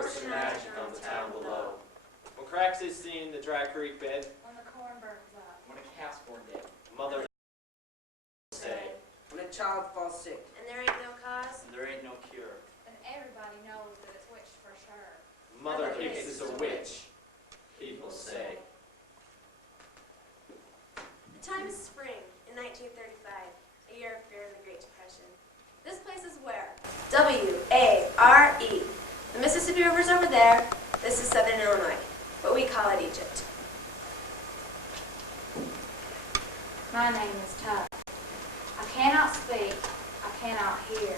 burst of magic on the town below. When cracks is seen in the dry creek bed, When the corn burns up. When a calf's born dead. mother say, When a child falls sick. And there ain't no cause? and there ain't no cure. And everybody knows that it's witch for sure. Mother Hicks is a witch, people say. The time is spring in 1935, a year of fear in the Great Depression. This place is where? W-A-R-E. The Mississippi River's over there. This is southern Illinois, but we call it Egypt. My name is Tuck. I cannot speak, I cannot hear.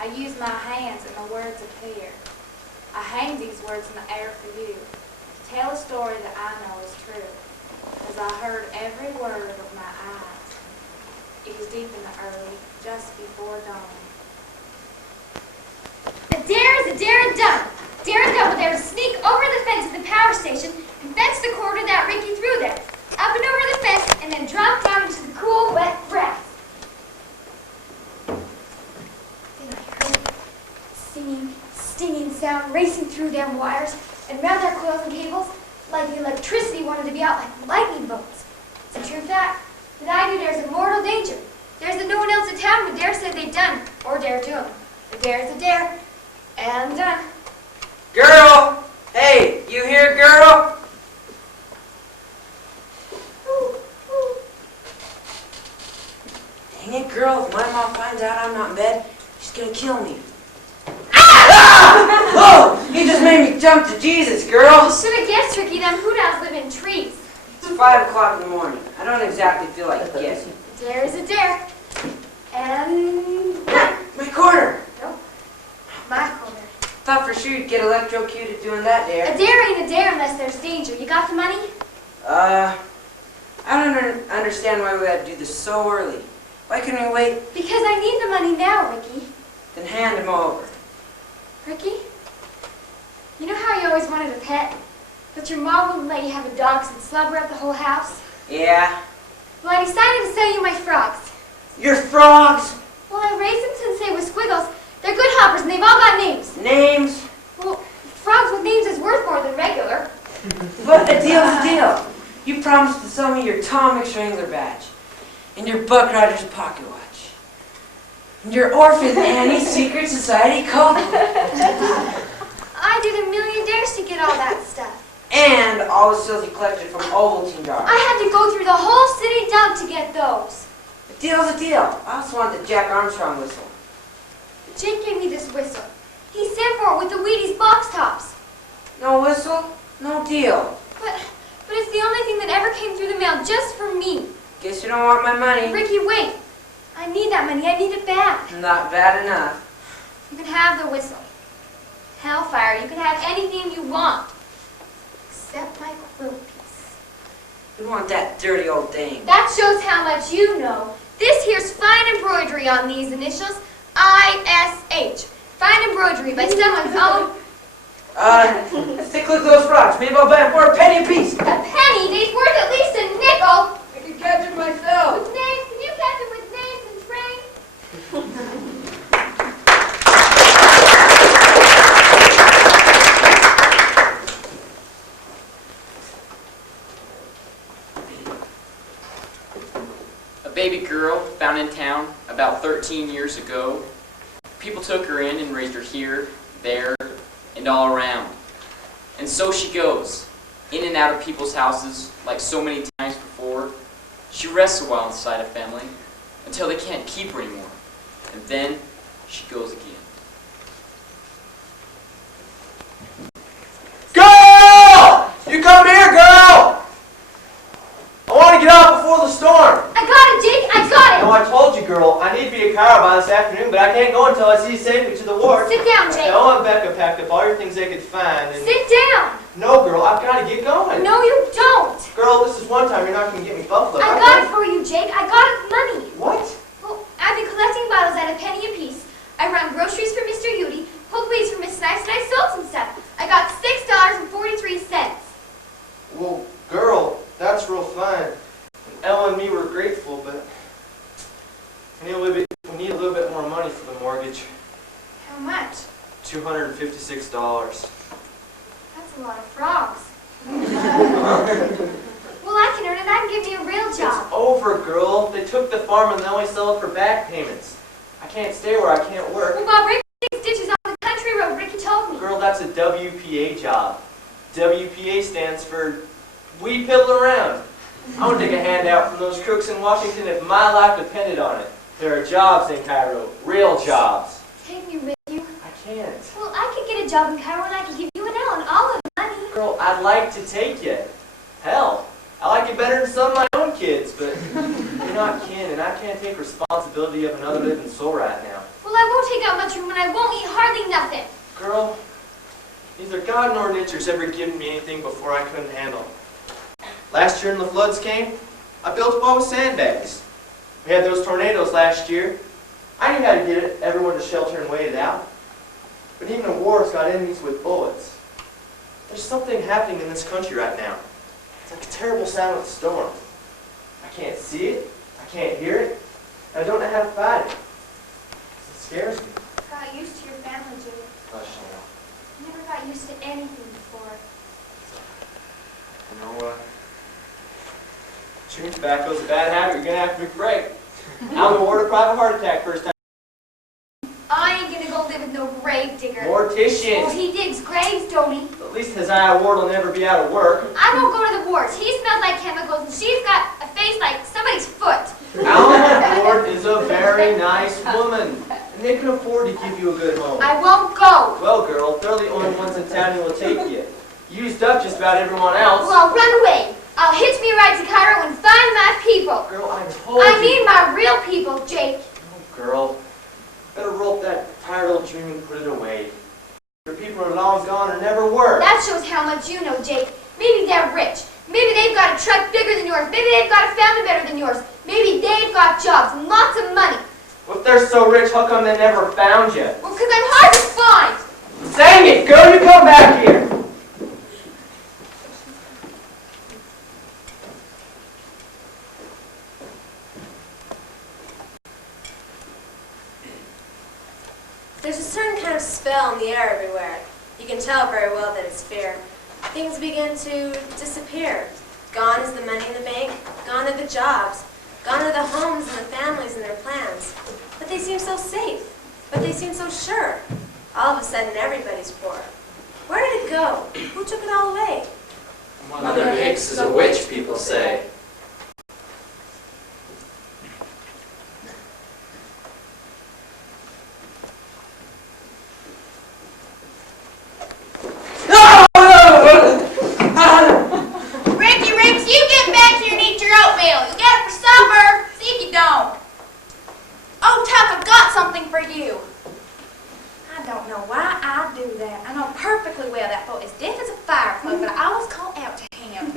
I use my hands and the words appear. I hang these words in the air for you, to tell a story that I know is true, as I heard every word with my eyes. It was deep in the early, just before dawn. A dare is a dare and done. Dare and done will dare to sneak over the fence of the power station and fence the corridor that Ricky threw there, up and over the fence, and then drop down into the cool, wet grass. Then I heard a singing, stinging sound racing through them wires and round their coils and cables like the electricity wanted to be out like lightning bolts. It's a true fact that I knew there's a mortal danger. There's that no one else in town would dare say they'd done or dare do them. A dare is a dare, and done. Girl! Hey, you here, girl? Dang it, girl, if my mom finds out I'm not in bed, she's gonna kill me. Ah! Oh! You just made me jump to Jesus, girl! You should have guessed, Ricky, them hootowls live in trees. It's 5 o'clock in the morning. I don't exactly feel like guessing. A dare is a dare, and done. My corner! Nope, my corner. Thought for sure you'd get electrocuted doing that, A dare. dare ain't a dare unless there's danger. You got the money? I don't understand why we had to do this so early. Why couldn't we wait? Because I need the money now, Ricky. Then hand him over. Ricky? You know how you always wanted a pet? But your mom wouldn't let you have a dog since slobber up the whole house? Yeah? Well, I decided to sell you my frogs. Your frogs! Well, I raised them since they were squiggles. They're good hoppers and they've all got names. Names? Well, frogs with names is worth more than regular. But a deal's a deal. You promised to sell me your Tom McStrangler badge, and your Buck Rogers pocket watch, and your Orphan Annie's secret society coat, I did a million dares to get all that stuff. and all the seals you collected from Ovaltine Jar. I had to go through the whole city dump to get those. A deal's a deal. I also want the Jack Armstrong whistle. Jake gave me this whistle. He sent for it with the Wheaties box tops. No whistle, no deal. But it's the only thing that ever came through the mail just for me. Guess you don't want my money. Ricky, wait. I need that money. I need it back. Not bad enough. You can have the whistle. Hellfire, you can have anything you want. Except my quilt piece. You want that dirty old thing. That shows how much you know. This here's fine embroidery on these initials. I-S-H. Fine embroidery by someone's own... Stick with those frogs. Maybe I'll buy them for a penny apiece. A penny? They's worth at least a nickel. I can catch it myself. With names? Can you catch them with names and frames? A baby girl found in town about 13 years ago. People took her in and raised her here, there, and all around. And so she goes, in and out of people's houses like so many times before. She rests a while inside a family until they can't keep her anymore. And then she goes again. Girl! You come here, girl! I want to get out before the storm. I got it, Jake. I got it. No, I told you, girl, I need to be a car by this afternoon, but I can't go until I see you safely to the ward. Sit down, Jake. I want Becca packed up all your things they could find. And Sit down. no, girl, I've got to get going. No, you don't. Girl, this is one time you're not going to get me buffalo. I got it for you, Jake. I got it money. What? Well, I've been collecting bottles at a penny apiece. I run groceries for Mr. Udy, pulled weeds for Miss Nice Nice Soaps and stuff. I got $6.43. Well, girl, that's real fine. Ella and me were grateful, but we need a little bit more money for the mortgage. How much? $256. That's a lot of frogs. Well, I can earn it. I can give you a real job. It's over, girl. They took the farm and they only sell it for back payments. I can't stay where I can't work. Well, Bob, Rick digs ditches on the country road. Ricky told me. Girl, that's a WPA job. WPA stands for We Piddle Around. I would take a handout from those crooks in Washington if my life depended on it. There are jobs in Cairo. Real jobs. Take me with you. I can't. Well, I could get a job in Cairo and I could give you an L and all of the money. Girl, I'd like to take you. Hell, I like it better than some of my own kids, but you're not kin, and I can't take responsibility of another living soul right now. Well, I won't take out much room and I won't eat hardly nothing. Girl, neither God nor nature's ever given me anything before I couldn't handle. Last year when the floods came, I built a wall with sandbags. We had those tornadoes last year. I knew how to get everyone to shelter and wait it out. But even a war's got enemies with bullets. There's something happening in this country right now. It's like a terrible sound of the storm. I can't see it, I can't hear it, and I don't know how to fight it. It scares me. Got used to your family, Jake. Gosh, Never got used to anything before. you know, chewing tobacco is a bad habit. You're going to have to break. I'm awarded a private heart attack first time. I ain't gonna go live with no grave digger. Mortician. Well, he digs graves, don't he? At least Hezekiah Ward will never be out of work. I won't go to the wars. He smells like chemicals and she's got a face like somebody's foot. Alma Ward is a very nice woman, and they can afford to give you a good home. I won't go. Well, girl, they're the only ones in town who will take you. You used up just about everyone else. Well, I'll run away. I'll hitch me a ride to Cairo and find my people. Girl, I told you. I mean my real people, Jake. Oh, girl, better roll up that tired old dream and put it away. Your people are long gone or never were. That shows how much you know, Jake. Maybe they're rich. Maybe they've got a truck bigger than yours. Maybe they've got a family better than yours. Maybe they've got jobs and lots of money. Well, if they're so rich, how come they never found you? Well, 'cause I'm hard to find. Dang it, girl, you come back here. There's a certain kind of spell in the air everywhere. You can tell very well that it's fear. Things begin to disappear. Gone is the money in the bank, gone are the jobs, gone are the homes and the families and their plans. But they seem so safe, but they seem so sure. All of a sudden everybody's poor. Where did it go? Who took it all away? Mother Hicks is a witch, people say. Ricky Ricks, you get back here and eat your oatmeal. You get it for supper. See if you don't. Oh, Tuck, I've got something for you. I don't know why I do that. I know perfectly well that boy is deaf as a fire plug, but I always call out to him.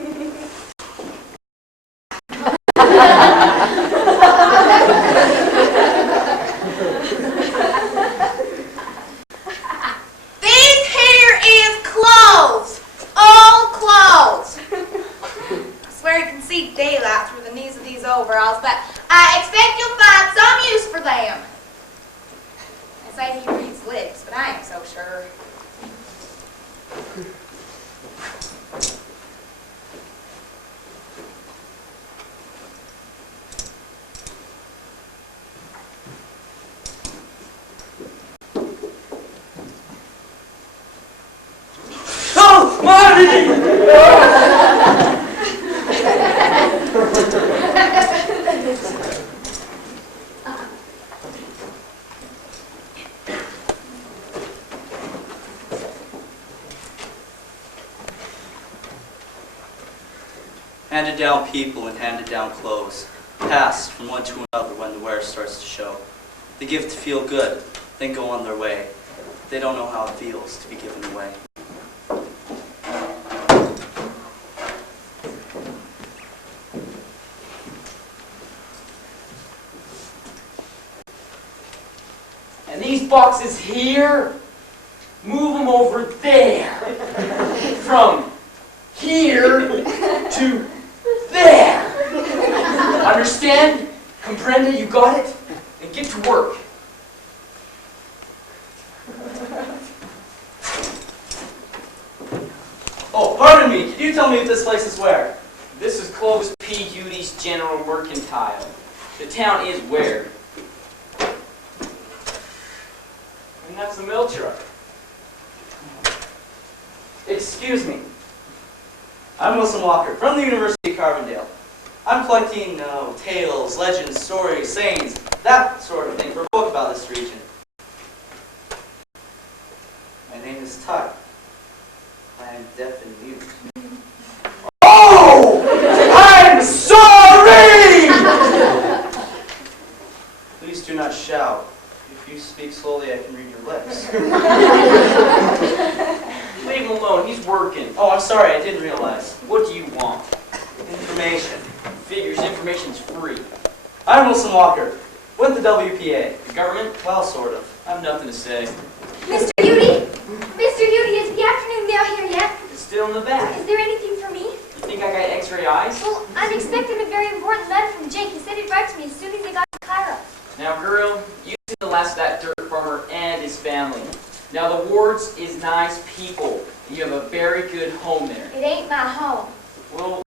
These here is clothes. All clothes. I swear you can see daylight through the knees of these overalls, but I expect you'll find some use for them. They say he reads lips, but I ain't so sure. Oh, Marty! Handed down people and handed down clothes, passed from one to another when the wear starts to show. They give to feel good, then go on their way. They don't know how it feels to be given away. And these boxes here, move them over there. From here to there. Understand? Comprende? You got it? And get to work. Oh, pardon me. Could you tell me if this place is where? This is Clovis P. Judy's General Mercantile. The town is where? And that's the mill truck. Excuse me. I'm Wilson Walker from the University of Carbondale. I'm collecting tales, legends, stories, sayings, that sort of thing for a book about this region. My name is Tuck. I am deaf and mute. Oh! I'm sorry! Please do not shout. If you speak slowly, I can read your lips. Leave him alone, he's working. Oh, I'm sorry, I didn't realize. What do you want? Information. Figures information's free. I'm Wilson Walker, with the WPA. The government? Well, sort of. I have nothing to say. Mr. Udy? Mr. Udy, is the afternoon mail here yet? It's still in the bag. Is there anything for me? You think I got x-ray eyes? Well, I'm expecting a very important letter from Jake. He said he'd write to me as soon as he got to Cairo. Now, girl, you've seen the last of that dirt farmer and his family. Now, the Wards is nice people. You have a very good home there. It ain't my home. Well,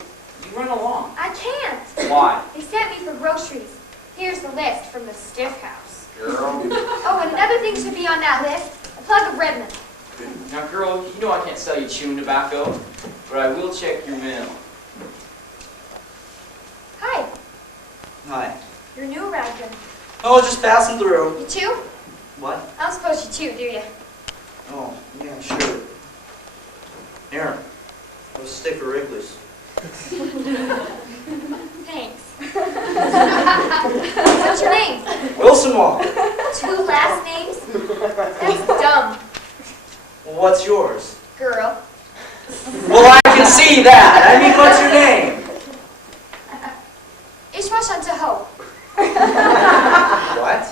you run along. I can't. Why? They sent me for groceries. Here's the list from the Stiff House. Girl. Oh, and another thing should be on that list. A plug of Redmond. Now, girl, you know I can't sell you chewing tobacco, but I will check your mail. Hi, Hi. you're new around here. Oh, just passing through. You chew? What? I don't suppose you chew, do you? Oh, yeah, sure. Here, have a stick of Wrigley's. Thanks. What's your name? Wilson Walker. 2 last names? That's dumb. Well, what's yours? Girl. Well, I can see that. I mean, what's your name? Ishwashantaho. What?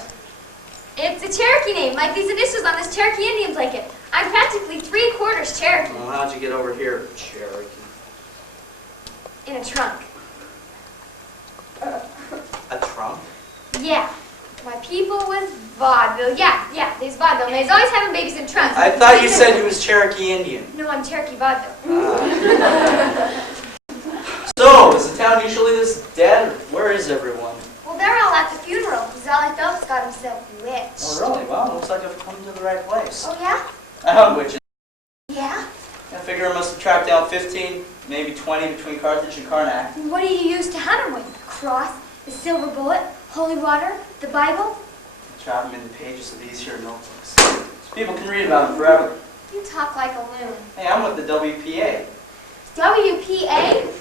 It's a Cherokee name, like these initials on this Cherokee Indian blanket. I'm practically 3/4 Cherokee. Well, how'd you get over here, Cherokee? In a trunk. A trunk? Yeah. My people was vaudeville. Yeah, there's vaudeville. And there's always having babies in trunks. I thought you said you was Cherokee Indian. No, I'm Cherokee vaudeville. So, is the town usually this dead? Where is everyone? Well, they're all at the funeral. Zolly Phelps got himself bewitched. Oh, really? Well, looks like I've come to the right place. Oh, yeah? I hunt witches. Yeah? I figure I must have tracked down 15, maybe 20 between Carthage and Karnak. What do you use to hunt them with? A cross, the silver bullet, holy water, the Bible? I trap them in the pages of these here notebooks. So people can read about them forever. You talk like a loon. Hey, I'm with the WPA. WPA?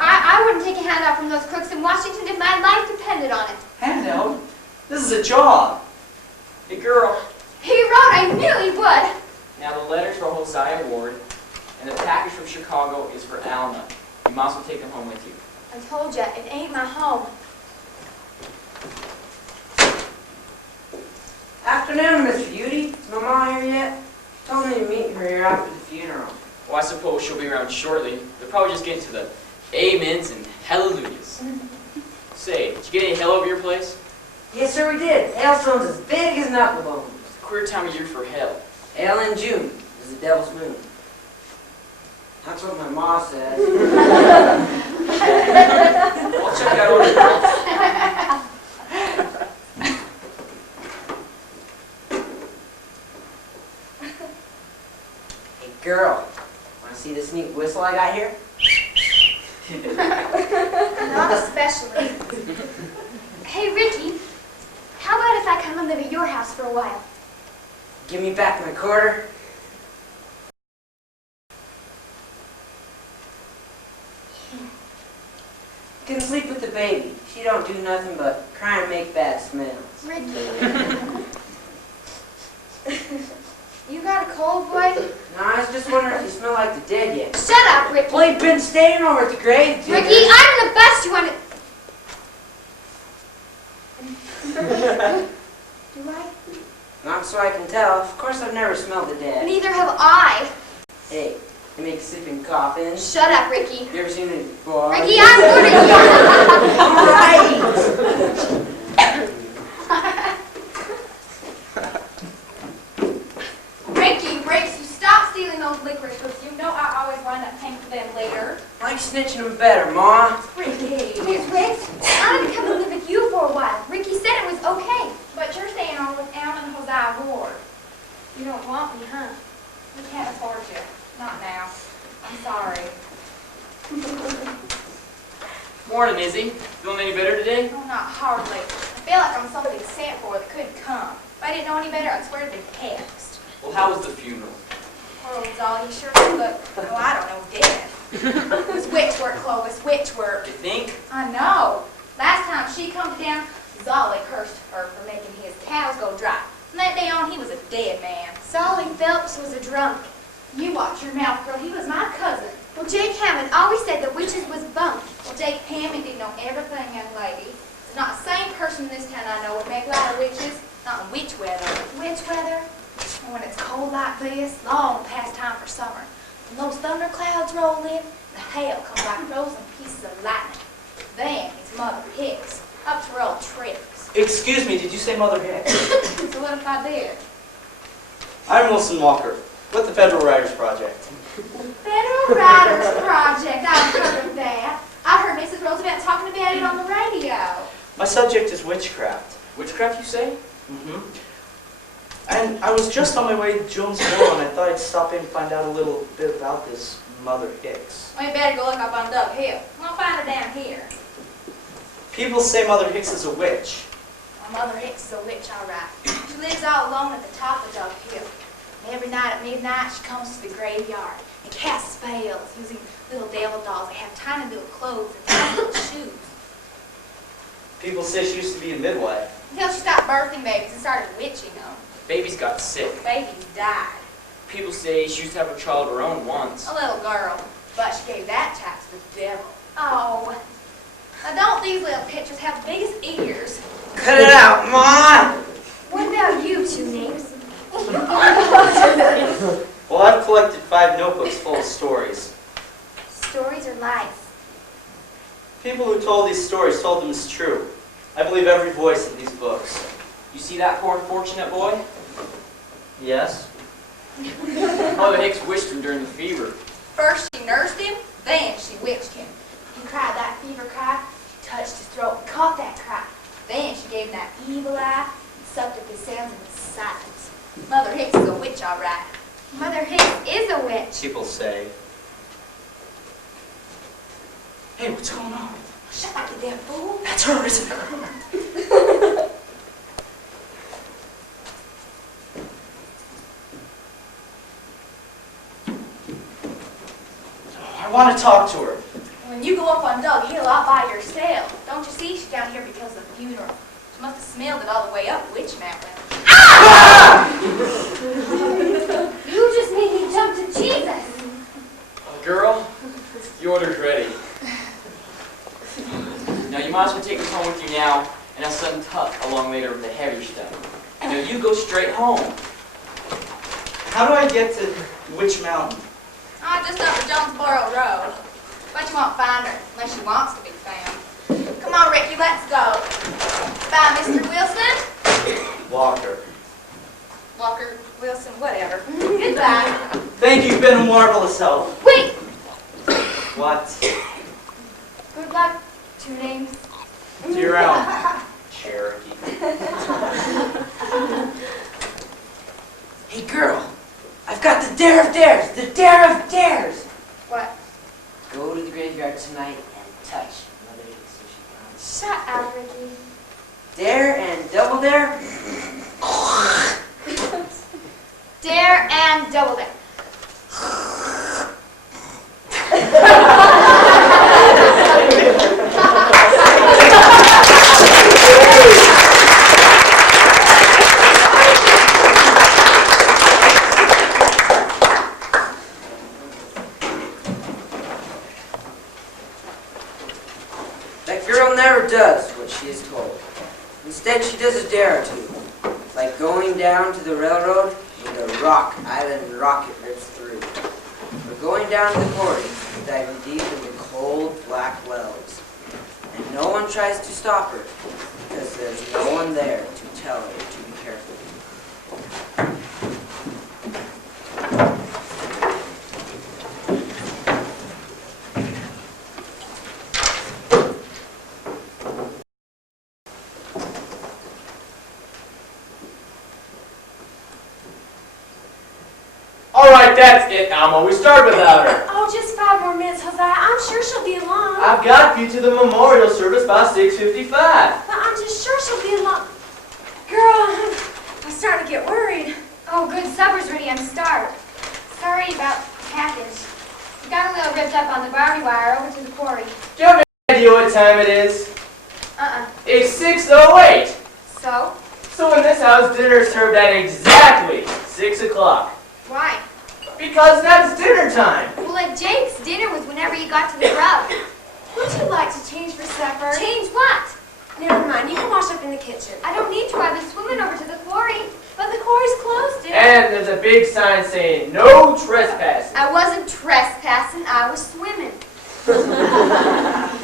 I wouldn't take a handout from those crooks in Washington if my life depended on it. Handout? This is a job. Hey, girl. He wrote, I knew he would. Now, the letter's for Hosea Ward, and the package from Chicago is for Alma. You might as well take them home with you. I told you, it ain't my home. Afternoon, Mr. Udy. Is Mama here yet? Told me to meet her here after the funeral. Well, I suppose she'll be around shortly. They're probably just getting to the amens and hallelujahs. Say, did you get any hell over your place? Yes, sir, we did. Hailstones as big as knucklebones. It's a queer time of year for hell. Hail in June is the devil's moon. That's what my ma says. I'll check that over, girl. Hey, girl, want to see this neat whistle I got here? Not especially. Hey, Ricky, how about if I come and live at your house for a while? Give me back my quarter. You can sleep with the baby. She don't do nothing but cry and make bad smells. Ricky. You got a cold, boy? No, I was just wondering if you smell like the dead yet. Shut up, Ricky. Well, you've been staying over at the grave dinner. Ricky, I'm the best you want to... Do I? Not so I can tell. Of course, I've never smelled the dead. Neither have I. Hey, they make sleeping coffins. Shut up, Ricky. You ever seen it before? Ricky, I'm warning you. All right. Ricky, Briggs, you stop stealing the those licorice hooks. You know I always wind up paying for them later. Like snitching them better, Ma. Ricky. Miss Riggs, I'm gonna come and live with you for a while. Ricky said it was okay. But you're staying on with Al and Hosea Ward. You don't want me, huh? We can't afford you. Not now. I'm sorry. Morning, Izzy. Feeling any better today? No, not hardly. I feel like I'm somebody sent for that couldn't come. If I didn't know any better, I'd swear to the text. Well, how was the funeral? Poor old Dolly, he sure did look, oh, I don't know, dead. It was witch work, Clovis, witch work. You think? I know. Last time she come to town, Zolly cursed her for making his cows go dry. From that day on, he was a dead man. Solly Phelps was a drunk. You watch your mouth, girl. He was my cousin. Well, Jake Hammond always said that witches was bunk. Well, Jake Hammond didn't know everything, young lady. There's not a sane person in this town I know would make light of witches. Not in witch weather. Witch weather? And when it's cold like this, long past time for summer, when those thunder clouds roll in, the hail comes like frozen pieces of lightning. Then it's Mother Hicks, up to her old tricks. Excuse me, did you say Mother Hicks? So what if I did? I'm Wilson Walker, with the Federal Writers Project. Federal Writers Project, I've heard of that. I heard Mrs. Roosevelt talking about it on the radio. My subject is witchcraft. Witchcraft, you say? Mm-hmm. And I was just on my way to Jones Mill, and I thought I'd stop in and find out a little bit about this Mother Hicks. Well, you better go look up on Dove Hill. We'll find her down here. People say Mother Hicks is a witch. My Mother Hicks is a witch, all right. She lives all alone at the top of Dove Hill. And every night at midnight, she comes to the graveyard and casts spells using little devil dolls that have tiny little clothes and tiny little shoes. People say she used to be a midwife. Until she stopped birthing babies and started witching them. Babies got sick. Babies died. People say she used to have a child of her own once. A little girl. But she gave that child to the devil. Oh. Now don't these little pictures have the biggest ears? Cut it out, Ma. What about you two names? Well, I've collected 5 notebooks full of stories. Stories or lies? People who told these stories told them it's true. I believe every voice in these books. You see that poor unfortunate boy? Yes? Mother Hicks wished him during the fever. First she nursed him, then she witched him. He cried that fever cry, she touched his throat and caught that cry. Then she gave him that evil eye and sucked up his sounds in his silence. Mother Hicks is a witch, all right. Mother Hicks is a witch. People say. Hey, what's going on? Shut up, you damn fool. That's her, isn't it? I want to talk to her. When you go up on Dug Hill all by yourself, don't you see she's down here because of the funeral? She must have smelled it all the way up Witch Mountain. You just made me jump to Jesus. Girl, your order's ready. Now you might as well take this home with you now, and I'll send Tuck along later with the heavy stuff. Now you go straight home. How do I get to Witch Mountain? Oh, just up Jonesboro Road. But you won't find her, unless she wants to be found. Come on, Ricky, let's go. Bye, Mr. Wilson. Walker. Walker, Wilson, whatever. Goodbye. Thank you, you've been a marvelous help. Wait! What? Good luck, two names. To your own. Cherokee. Hey, girl. I've got the dare of dares. The dare of dares. What? Go to the graveyard tonight and touch Mother Hicks so she comes. Shut up, Ricky. Dare and double dare. Dare and double dare. That girl never does what she is told. Instead, she does a dare or two. Like going down to the railroad with a rock island rocket rips through. Or going down to the quarry, diving deep into cold black wells. And no one tries to stop her, because there's no one there to tell her to be careful. That's it, Alma. We started without her. Oh, just 5 more minutes, Josiah. I'm sure she'll be along. I've got you to the memorial service by 6:55. But I'm just sure she'll be along. Girl, I'm starting to get worried. Oh, good. Supper's ready. I'm starved. Sorry about the package. We got a little ripped up on the barbie wire over to the quarry. Do you have any idea what time it is? It's 6:08. So? So in this house, dinner is served at exactly 6 o'clock. Why? Because that's dinner time. Well, at Jake's, dinner was whenever you got to the grub. Would you like to change for supper? Change what? Never mind. You can wash up in the kitchen. I don't need to. I've been swimming over to the quarry. But the quarry's closed, dear. And there's a big sign saying, no trespassing. I wasn't trespassing. I was swimming.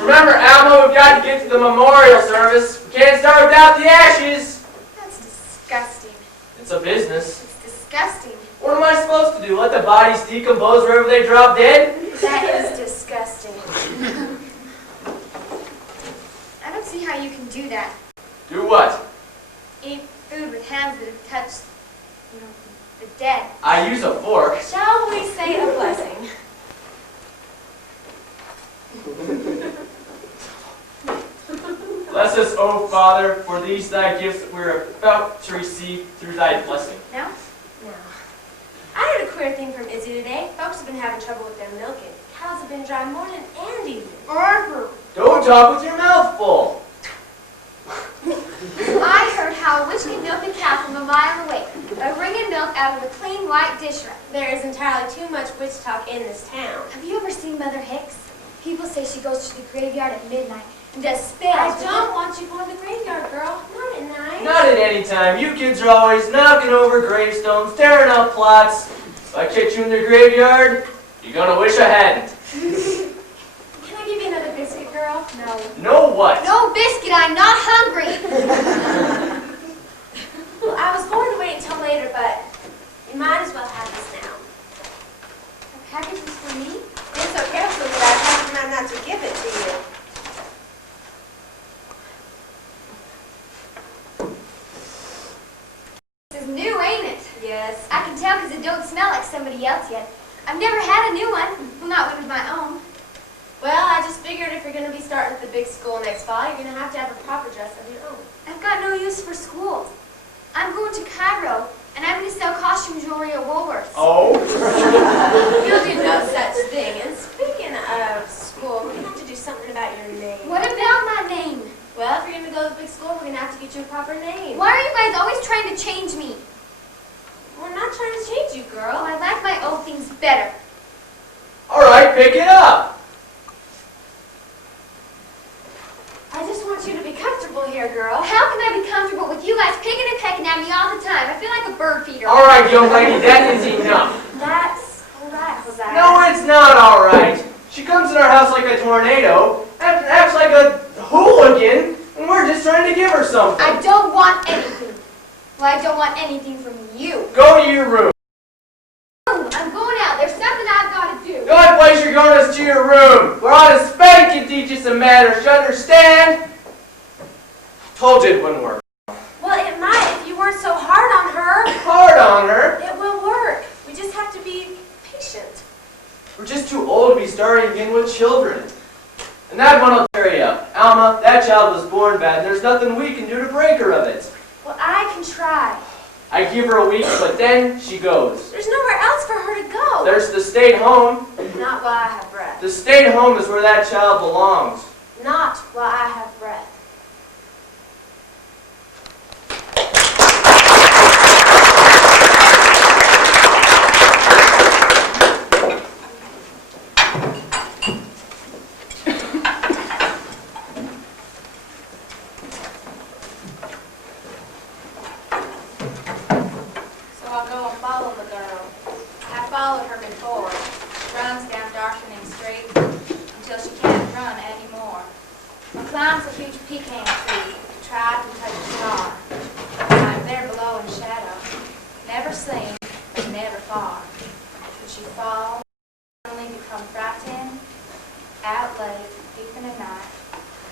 Remember, Alma, we've got to get to the memorial service. We can't start without the ashes. That's disgusting. It's a business. It's disgusting. What am I supposed to do? Let the bodies decompose wherever they drop dead? That is disgusting. I don't see how you can do that. Do what? Eat food with hands that have touched, the dead. I use a fork. Shall we say a blessing? Bless us, O Father, for these thy gifts that we're about to receive through thy blessing. No? No. I heard a queer thing from Izzy today. Folks have been having trouble with their milking. Cows have been dry more than Andy's. Don't talk with your mouth full. I heard how a witch can milk a cow from a mile away by wringing milk out of a clean white dish rack. There is entirely too much witch talk in this town. Have you ever seen Mother Hicks? People say she goes to the graveyard at midnight and does spells. I don't want you going to the graveyard, girl. Not at night. Not at any time. You kids are always knocking over gravestones, tearing up plots. If I catch you in the graveyard, you're gonna wish I hadn't. Can I give you another biscuit, girl? No. No what? No biscuit, I'm not hungry. Well, I was going to wait until later, but you might as well have this now. The package is for me? Been so careful that I told Mom not to give it to you. This is new, ain't it? Yes. I can tell because it don't smell like somebody else yet. I've never had a new one. Well, not one of my own. Well, I just figured if you're going to be starting at the big school next fall, you're going to have a proper dress of your own. I've got no use for school. I'm going to Cairo, and I'm going to sell costume jewelry at Woolworths. Oh? You'll do no such thing. And speaking of school, we're going to have to do something about your name. What about my name? Well, if you're going to go to the big school, we're going to have to get you a proper name. Why are you guys always trying to change me? We're not trying to change you, Oh, girl. I like my old things better. All right, pick it up. I just want you to be comfortable here, girl. How can I be comfortable with you guys picking and pecking at me all the time? I feel like a bird feeder. All right, young lady, that is enough. That's all right, Josiah. No, it's not all right. She comes in our house like a tornado, and acts like a hooligan, and we're just trying to give her something. I don't want anything. Well, I don't want anything from you. Go to your room. I'm going out. There's something I've got to do. The only place you're going is to your room. We're on a spank and teach you some manners. You understand? Told you it wouldn't work. Well, it might if you weren't so hard on her. Hard on her. It will work. We just have to be patient. We're just too old to be starting again with children. And that one will tear you up. Alma, that child was born bad, and there's nothing we can do to break her of it. Well, I can try. I give her a week, but then she goes. There's nowhere else for her to go. There's the state home. Not while I have breath. The state home is where that child belongs. Not while I have breath. So I'll go and follow the girl. I followed her before. She runs down darkening streets until she can't run anymore. Or climbs a huge pecan tree, tried to touch a star. I'm there below in shadow, never seen, but never far. Should she fall, suddenly become frightened, out late, deep in the night,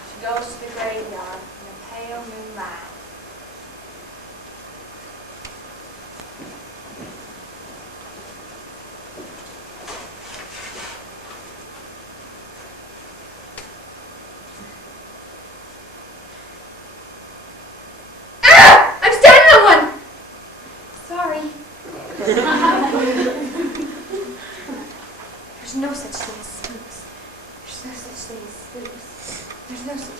she goes to the graveyard in the pale moonlight. There's no such thing as spooks. There's no such thing as spooks. There's no such...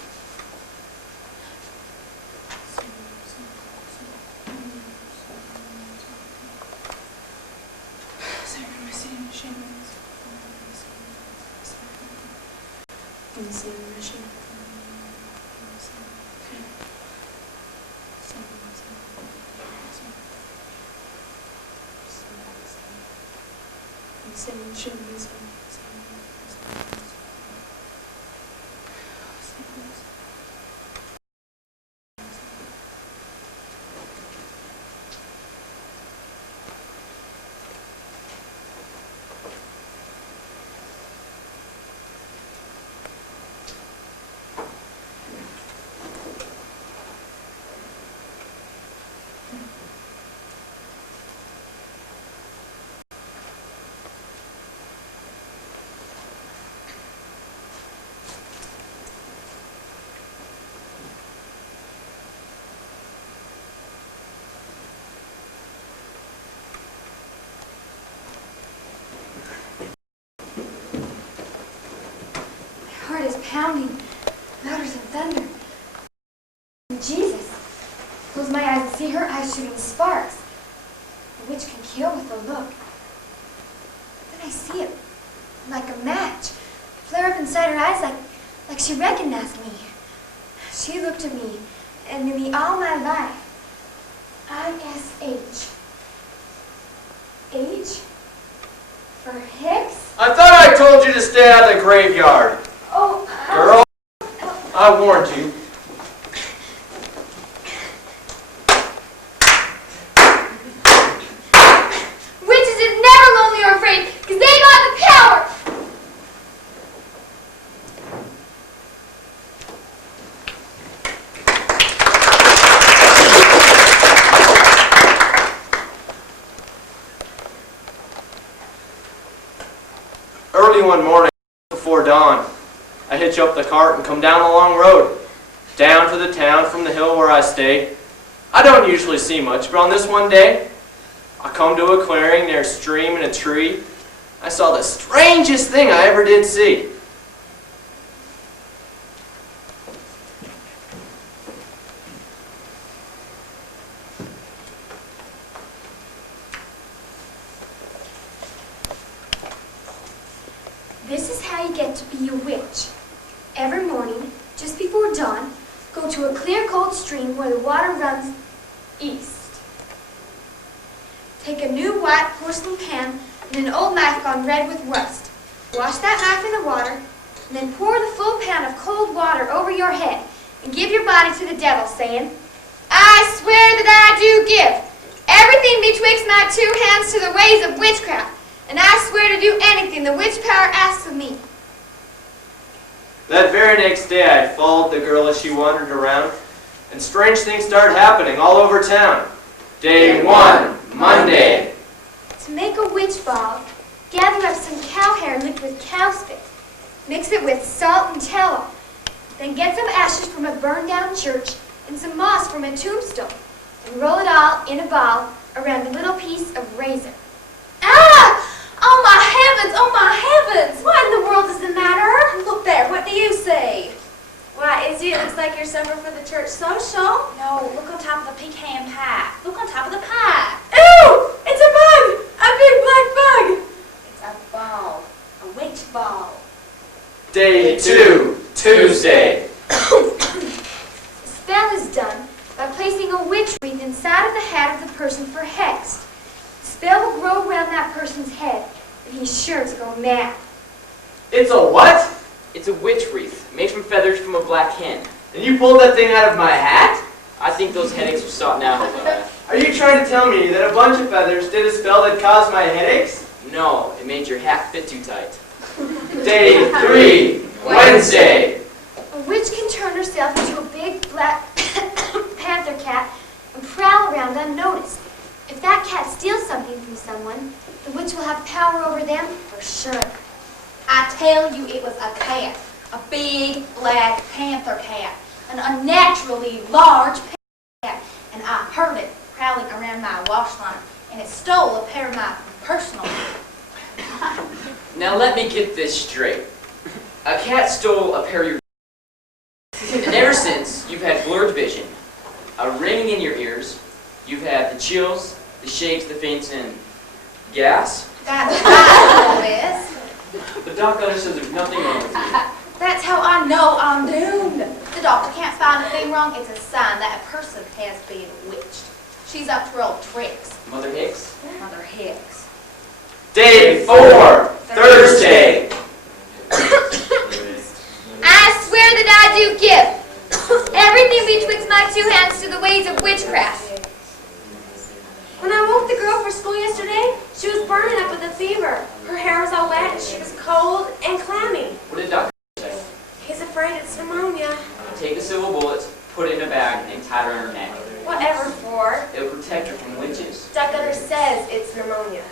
My heart is pounding louder than thunder. Jesus. Close my eyes and see her eyes shooting sparks. The witch can kill with a look. Then I see it like a match flare up inside her eyes like she recognized me. She looked at me and knew me all my life. I-S-H. H? For Hicks? I thought I told you to stay out of the graveyard. Oh, Girl, I warned you. Witches is never lonely or afraid, because they got the power! Early one morning, before dawn, I hitch up the cart and come down a long road, down to the town from the hill where I stay. I don't usually see much, but on this one day, I come to a clearing near a stream and a tree. I saw the strangest thing I ever did see. This is how you get to be a witch. Every morning, just before dawn, go to a clear, cold stream where the water runs east. Take a new white porcelain pan and an old knife gone red with rust. Wash that knife in the water, and then pour the full pan of cold water over your head and give your body to the devil, saying, I swear that I do give everything betwixt my two hands to the ways of witchcraft, and I swear to do anything the witch power asks of me. That very next day, I followed the girl as she wandered around, and strange things started happening all over town. Day 1, Monday. To make a witch ball, gather up some cow hair licked with cow spit. Mix it with salt and tallow. Then get some ashes from a burned down church and some moss from a tombstone, and roll it all in a ball around a little piece of razor. Ah! Oh my heavens! Oh my heavens! What in the world is the matter? Look there. What do you see? Why, Izzy, it looks like you're suffering for the church social. No, look on top of the pecan pie. Look on top of the pie. Ew! It's a bug! A big black bug! It's a ball. A witch ball. Day 2, Tuesday. The spell is done by placing a witch wreath inside of the hat of the person for hexed. The spell will grow around that person's head, and he's sure to go mad. It's a what? It's a witch wreath, made from feathers from a black hen. And you pulled that thing out of my hat? I think those headaches are sought now. Are you trying to tell me that a bunch of feathers did a spell that caused my headaches? No, it made your hat fit too tight. Day 3, Wednesday. A witch can turn herself into a big black panther cat and prowl around unnoticed. If that cat steals something from someone, the witch will have power over them for sure. I tell you it was a cat. A big black panther cat. An unnaturally large panther cat. And I heard it prowling around my wash line. And it stole a pair of my personal Now let me get this straight. A cat stole a pair of your and ever since, you've had blurred vision, a ringing in your ears, you've had the chills, the shakes, the faints, and gas. That's right, Liz. The doctor says there's nothing wrong with you. That's how I know I'm doomed. The doctor can't find a thing wrong. It's a sign that a person has been witched. She's up to her old tricks. Mother Hicks? Mother Hicks. Day 4, Thursday. I swear that I do give everything betwixt my two hands to the ways of witchcraft. When I woke the girl for school yesterday, she was burning up with a fever. Her hair was all wet, she was cold and clammy. What did Dr. say? He's afraid it's pneumonia. Take the silver bullets, put it in a bag, and tie it around her neck. Whatever for. It'll protect her from witches. Doc Utter says it's pneumonia.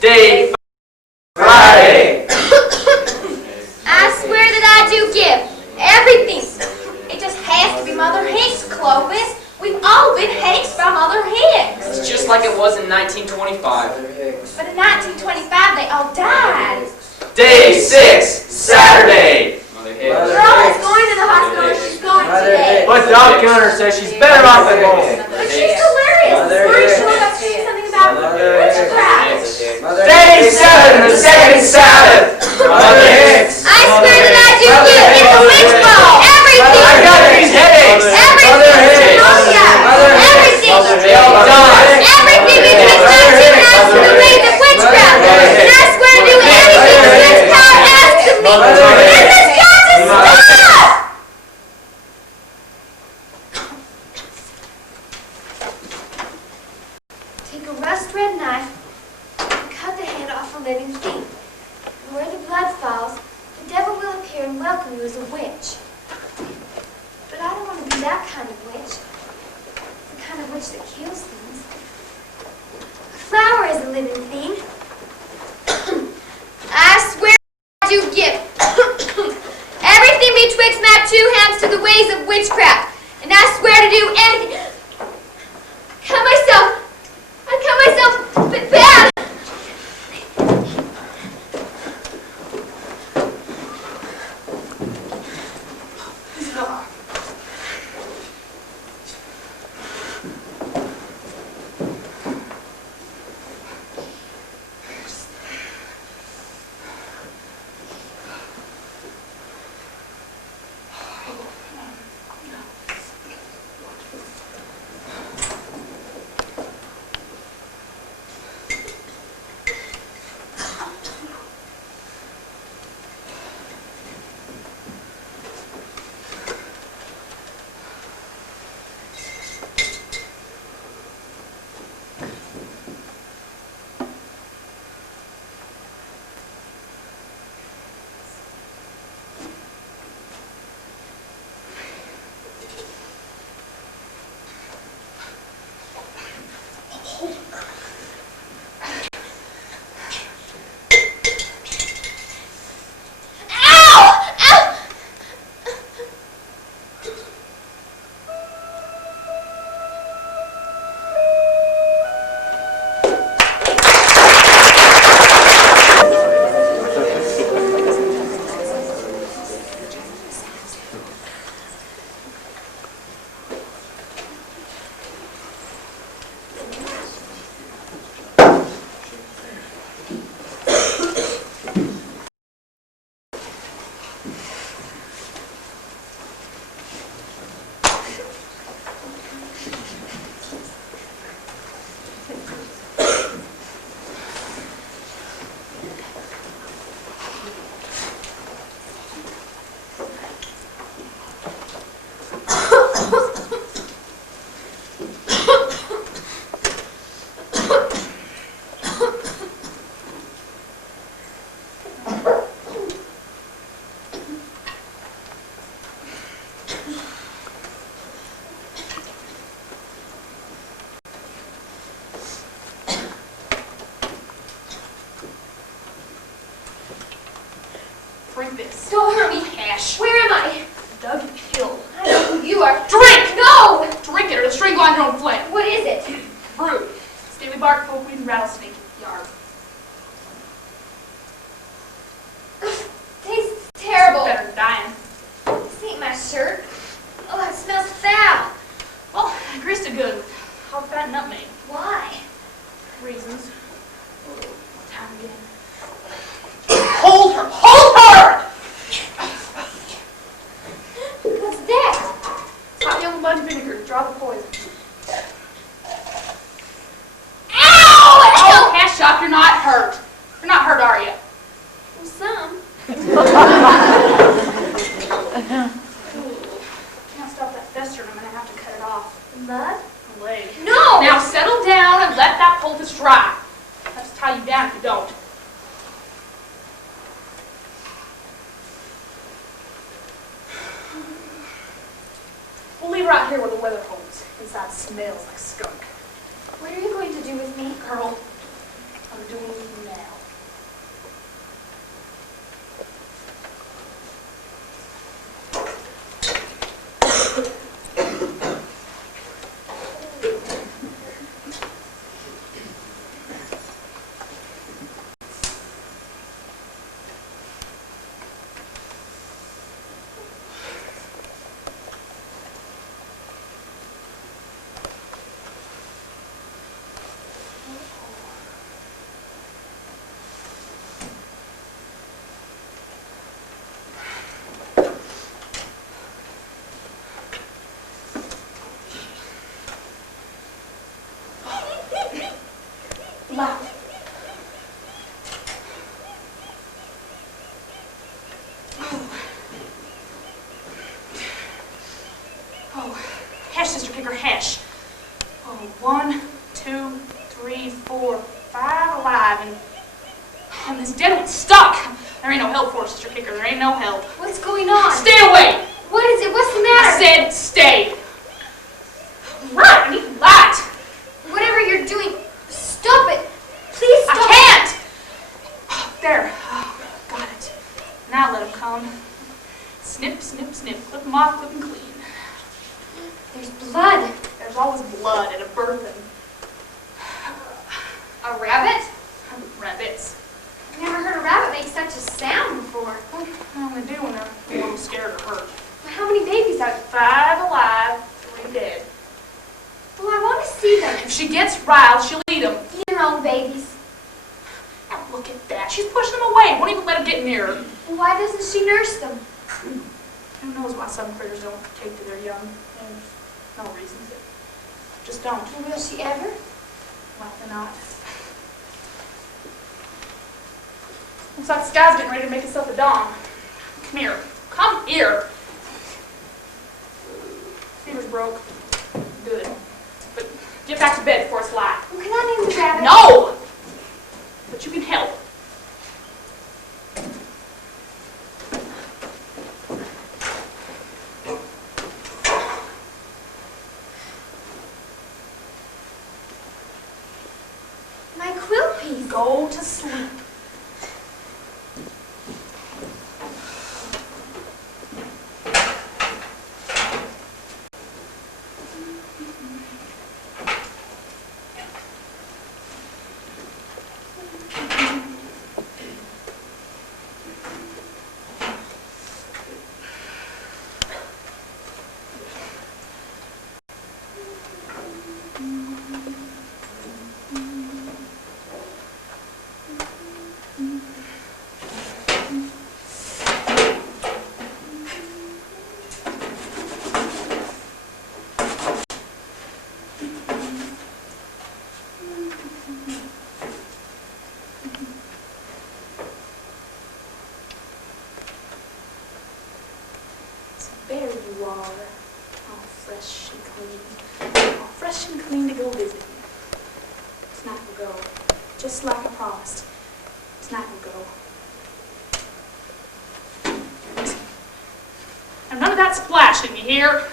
Day Friday. I swear that I do give everything. It just has to be Mother Hicks, Clovis. We've all been Hicks by Mother Hicks. It's just like it was in 1925. But in 1925, they all died. Day 6, Saturday. Mother Hicks. Girl is going to the hospital. She's going today. But Doc Gunner says she's better off at home. But she's delirious. Pretty sure that's something about witchcraft. Day 7, the second Sabbath. Mother Hicks. I swear that I do give it's a witch ball. Everything. I got these headaches. Everything. Pneumonia. Everything. Everything betwixt my two hands to the ways of witchcraft. And I swear to do anything such power asks of me. This has got to stop! Take a rust red knife and cut the head off a living thing. And where the blood falls, the devil will appear and welcome you as a witch. But I don't want to be that kind of witch. The kind of witch that kills things. A flower is a living thing. I swear I do give everything betwixt my two hands to the ways of witchcraft. And I swear to do anything. I cut myself bad. Drink this. Don't hurt me. Cash. Where am I? Doug Hill. I know who you are. Drink! No! Drink it or the string on your own flame. What is it? Brew. Scaly bark, pokeweed, and rattlesnake. Yarb. here where the weather holds. Inside smells like skunk. What are you going to do with me? Girl, I'm doing it now. Wow. Oh, hash, Sister Kicker, hash. Oh, 1, 2, 3, 4, 5 alive, and this dead one's stuck. There ain't no help for it, Sister Kicker. There ain't no help. What's going on? Stay away. What is it? What's the I matter? said stay. Right, I need light. Whatever you're doing, stop it. Please stop. I can't. There. Oh, got it. Now let him come. Snip, snip, snip. Clip him off, clip him clean. There's blood. There's always blood at a birthing. A rabbit? Rabbits. I've never heard a rabbit make such a sound before. Well, they do when they're a little scared or hurt. How many babies are there? 5 alive, 3 dead. Well, I want to see them. If she gets riled, she'll eat them. Your own babies. Now look at that. She's pushing them away. Won't even let them get near her. Well, why doesn't she nurse them? Who knows why some critters don't take to their young? There's no reason to. Just don't. Will she ever? Likely not. Looks like the sky's getting ready to make itself a dawn. Come here. Come here. Fever's broke. Good. But get back to bed before it's light. Well, can I name the rabbit? No! But you can help. My quilt piece. Go to sleep. There you are, all fresh and clean. All fresh and clean to go visit me. Tonight we'll go, just like I promised. Tonight we'll go. And none of that splashing, you hear?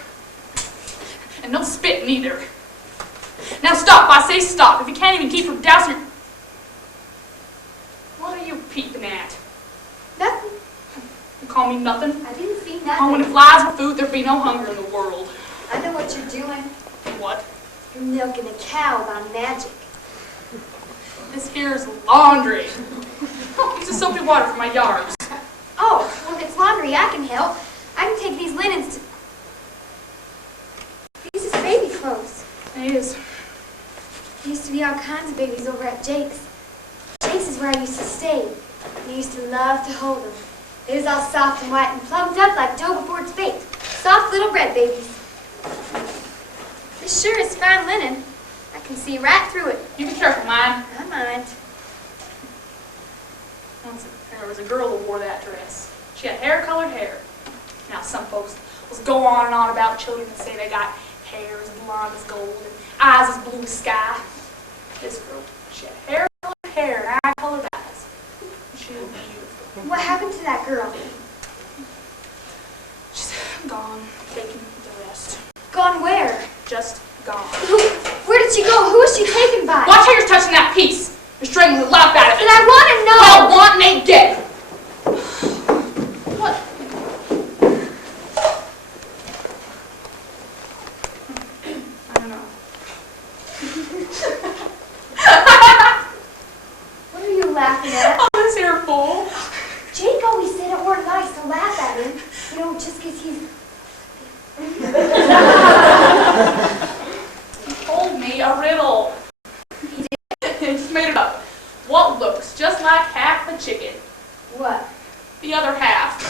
And no spitting either. Now stop, I say stop. If you can't even keep from dousing your... What are you peeping at? Nothing. You call me nothing? I didn't see Oh, when nothing. if flies were food, there'd be no hunger in the world. I know what you're doing. What? You're milking a cow by magic. This here's laundry. Use the soapy water for my yards. Oh, well, if it's laundry, I can help. I can take these linens to... These is baby clothes. It is. There used to be all kinds of babies over at Jake's. Jake's is where I used to stay. We used to love to hold them. They was all soft and white and plumped up like dough before it's baked. Soft little bread babies. This sure is fine linen. I can see right through it. You be careful, mine. I mind. Once there was a girl who wore that dress. She had hair-colored hair. Now some folks will go on and on about children and say they got hair as blonde as gold and eyes as blue as sky. This girl, she had hair-colored hair and eye-colored eyes. She was beautiful. What happened to that girl? She's gone, taking the rest. Gone where? Just gone. Where did she go? Who was she taken by? Watch how you're touching that piece. You're strangling the life out of it. But I want to know. I want me dead. What? I don't know. What are you laughing at? Oh, this here fool. Jake always said it weren't nice to laugh at him. You know, just because he's... He told me a riddle. He did. He just made it up. What looks just like half a chicken? What? The other half.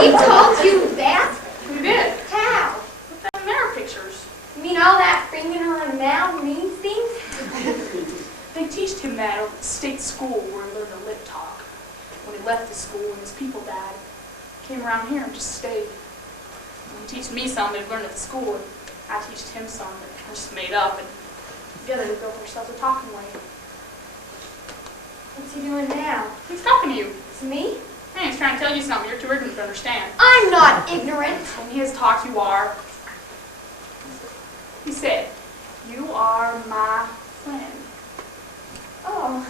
He told you that? We did. How? With them mirror pictures. You mean all that fingering on a mound means things? They teached him that at the state school where he learned to lip talk. When he left the school and his people died, he came around here and just stayed. And he teached me something that he learned at the school, and I teached him something that I just made up, and together we built ourselves a talking way. What's he doing now? He's talking to you. To me? Hey, he's trying to tell you something you're too ignorant to understand. I'm not ignorant. In his talk, you are. He said, "You are my friend." Oh.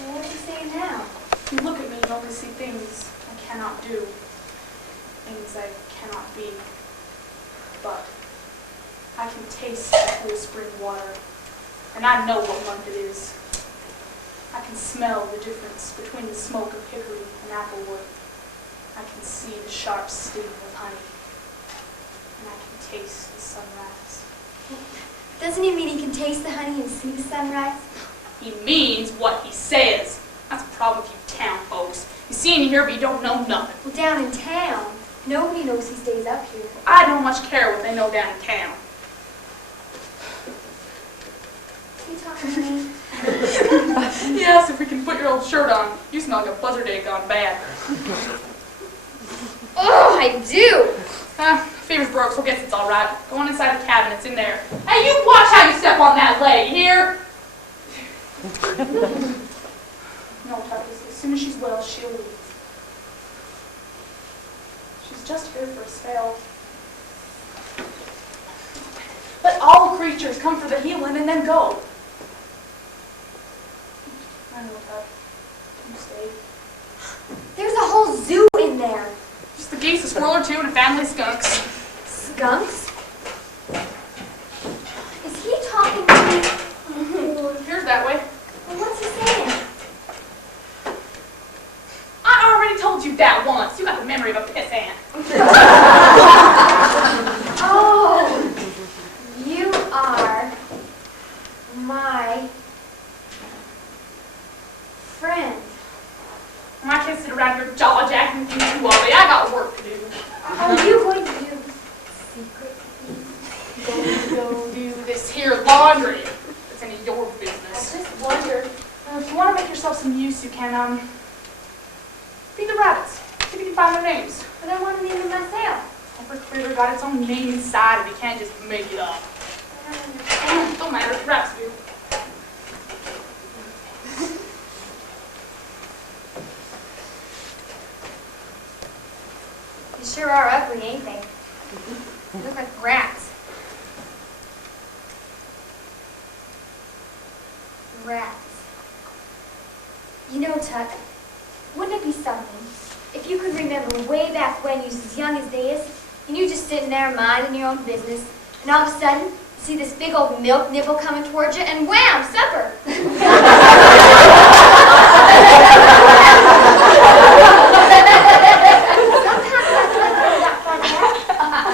Well, what's he saying now? You look at me and only see things I cannot do, things I cannot be. But I can taste the cool spring water, and I know what month it is. I can smell the difference between the smoke of hickory and applewood. I can see the sharp sting of honey, and I can taste the sunrise. Doesn't he mean he can taste the honey and see the sunrise? He means what he says. That's a problem with you town folks. You see and you hear, but you don't know nothing. Well, down in town, nobody knows he stays up here. I don't much care what they know down in town. You talking to me? Yes, if we can put your old shirt on. You smell like a buzzard egg gone bad. Oh, I do! Fever's broke, so I guess it's all right. Go on inside the cabin, it's in there. Hey, you watch how you step on that leg, you hear? No, Tuckers, as soon as she's well, she'll leave. She's just here for a spell. Let all creatures come for the healing and then go. I know, Tuck. You stay. There's a whole zoo in there. Just the geese, a squirrel or two, and a family of skunks. Skunks? Is he talking to me? Here's that way. Well, what's he saying? I already told you that once. You got the memory of a piss ant. Oh, you are my friend. I can't sit around here jaw-jacking with you two all day. I got work to do. Are you going to do secretly? Go do this here laundry. It's any of your I business. just wonder. If you want to make yourself some use, you can, feed the rabbits. See if you can find their names. But I want to name it myself. Every critter got its own name inside, and you can't just make it up. I don't understand. Don't matter, the rats do. You sure are ugly, ain't they? They look like rats. Rats. You know, Tuck, wouldn't it be something if you could remember way back when you was as young as they is, and you just sitting there minding your own business, and all of a sudden, you see this big old milk nibble coming towards you, and wham, supper!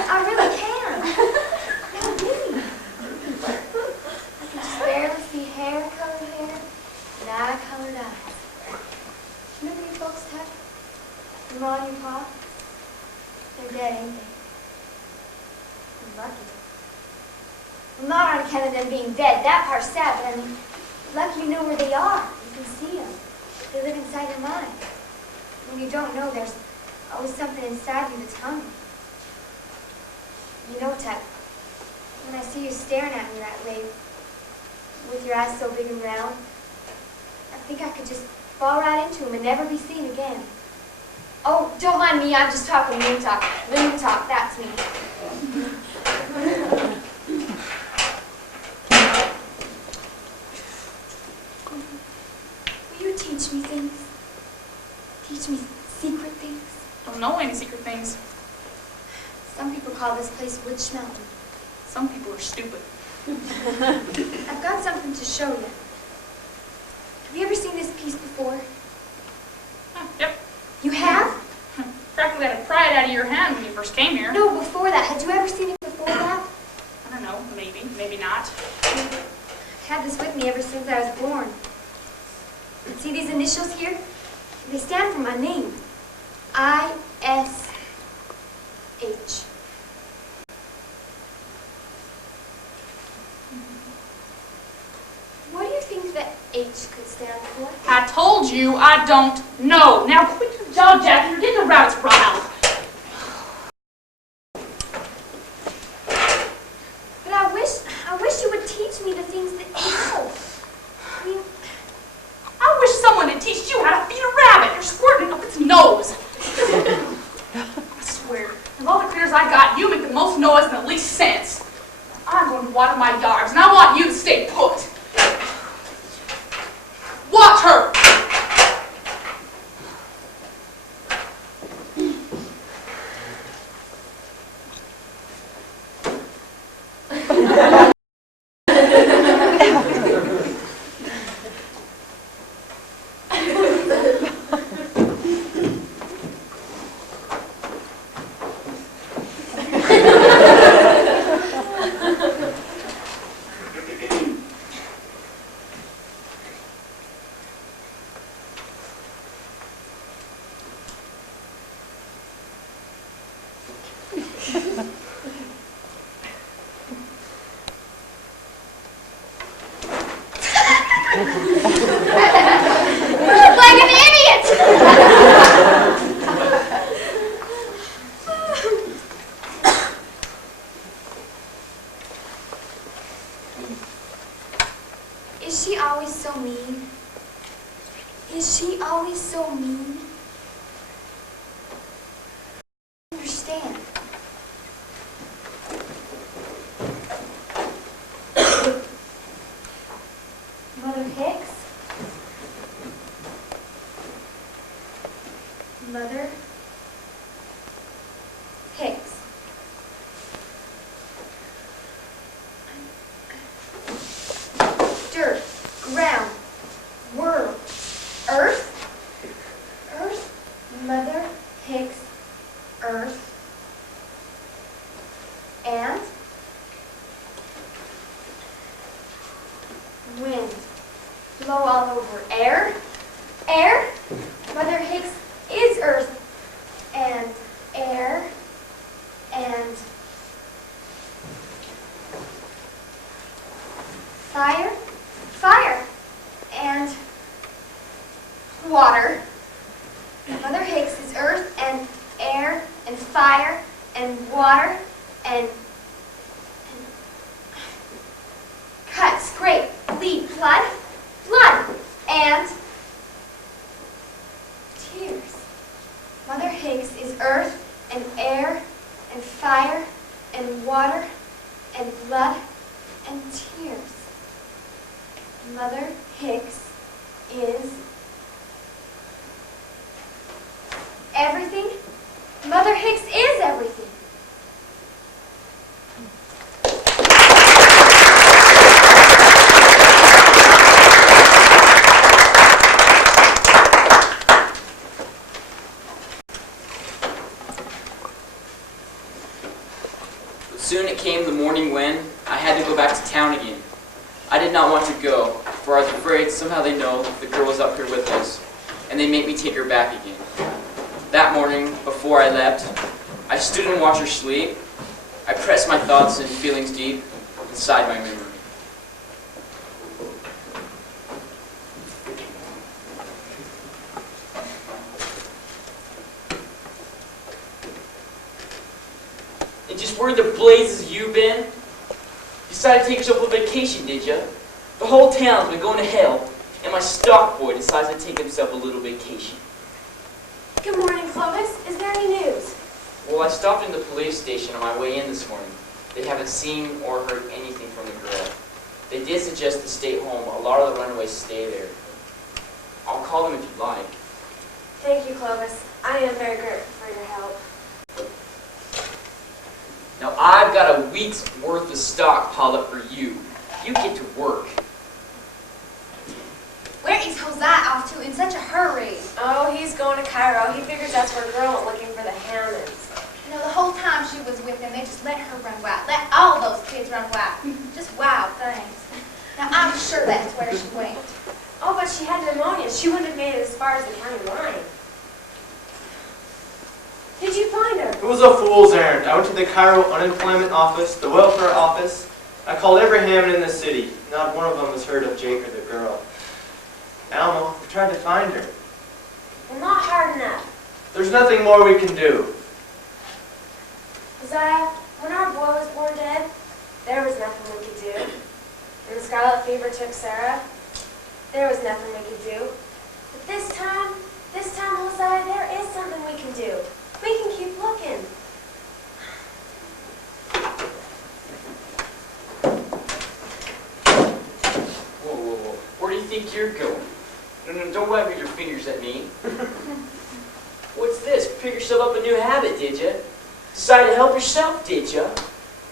I really can. No, really. I can just barely see hair-colored hair and eye-colored eyes. Remember you folks, Tuck? Your mom and your pa? They're dead, ain't they? I'm lucky. Well, not on account of them being dead. That part's sad, but I mean, lucky you know where they are. You can see them. They live inside your mind. When you don't know, there's always something inside you that's hungry. You know, Tuck, when I see you staring at me that way, with your eyes so big and round, I think I could just fall right into him and never be seen again. Oh, don't mind me, I'm just talking moon talk. Moon talk, that's me. Will you teach me things? Teach me secret things? Don't know any secret things. Some people call this place Witch Mountain. Some people are stupid. I've got something to show you. Have you ever seen this piece before? Yep. You have? Practically had to pry it out of your hand when you first came here. No, before that. Had you ever seen it before that? I don't know, maybe not. I've had this with me ever since I was born. See these initials here? They stand for my name. I-S-H. What do you think that H could stand for? I told you I don't know. Now quit your jaw jacking. You're getting the rabbits riled. But I wish you would teach me the things that you know. I mean, I wish someone had teach you how to feed a rabbit. You're squirting up its nose. I swear, of all the critters I got, you make the most noise and the least sense. I'm going to water my yards, and I want you to stay put. Watch her! like an idiot! Is she always so mean? Is she always so mean? I don't understand. Mother Hicks? Mother Hicks. Dirt, ground, world, earth, Mother Hicks, earth, and wind. Blow all over air, Mother Hicks is earth, and air, and fire, and water. Mother Hicks is earth and air and fire and water and cut, scrape, bleed, blood, and tears. Mother Hicks is earth and air and fire and water and blood and tears. Mother Hicks is everything. Mother Hicks is everything. Soon it came the morning when I had to go back to town again. I did not want to go, for I was afraid somehow they know the girl was up here with us, and they make me take her back again. That morning, before I left, I stood and watched her sleep. I pressed my thoughts and feelings deep inside my memory. And just where the blazes you been? Decided to take yourself a vacation, did ya? The whole town's been going to hell, and my stock boy decides to take himself a little vacation. Good morning, Clovis. Is there any news? Well, I stopped in the police station on my way in this morning. They haven't seen or heard anything from the girl. They did suggest to stay home. A lot of the runaways stay there. I'll call them if you'd like. Thank you, Clovis. I am very grateful for your help. Now, I've got a week's worth of stock piled up for you. You get to work. Where is Hosea off to in such a hurry? Oh, he's going to Cairo. He figures that's where a girl went looking for the Hammonds. You know, the whole time she was with them, they just let her run wild. Let all those kids run wild. Just wild things. Now, I'm sure that's where she went. Oh, but she had pneumonia. She wouldn't have made it as far as the county line. Did you find her? It was a fool's errand. I went to the Cairo unemployment office, the welfare office. I called every Hammond in the city. Not one of them has heard of Jake or the girl. Alma, we tried to find her. Well, not hard enough. There's nothing more we can do. Hosea, when our boy was born dead, there was nothing we could do. When the scarlet fever took Sarah, there was nothing we could do. But this time, Hosea, there is something we can do. We can keep looking. Whoa, whoa, whoa. Where do you think you're going? No, don't wag your fingers at me. What's this? Pick yourself up a new habit, did you? Decided to help yourself, did you?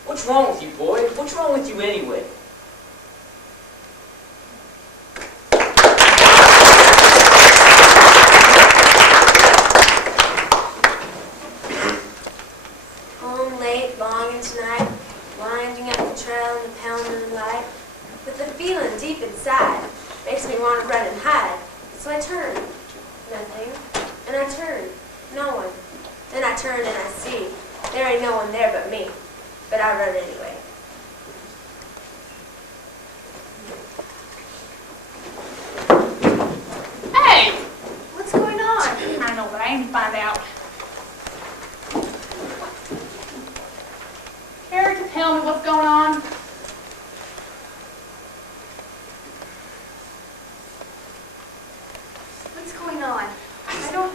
What's wrong with you, boy? What's wrong with you anyway? Home late, long into night, winding up the trail in the pale moonlight, with the feeling deep inside, makes me want to run and hide. So I turn, nothing, and I turn, no one. Then I turn and I see, there ain't no one there but me, but I run anyway. Hey! What's going on? I know, but I ain't to find out. Care to tell me what's going on? What's going on?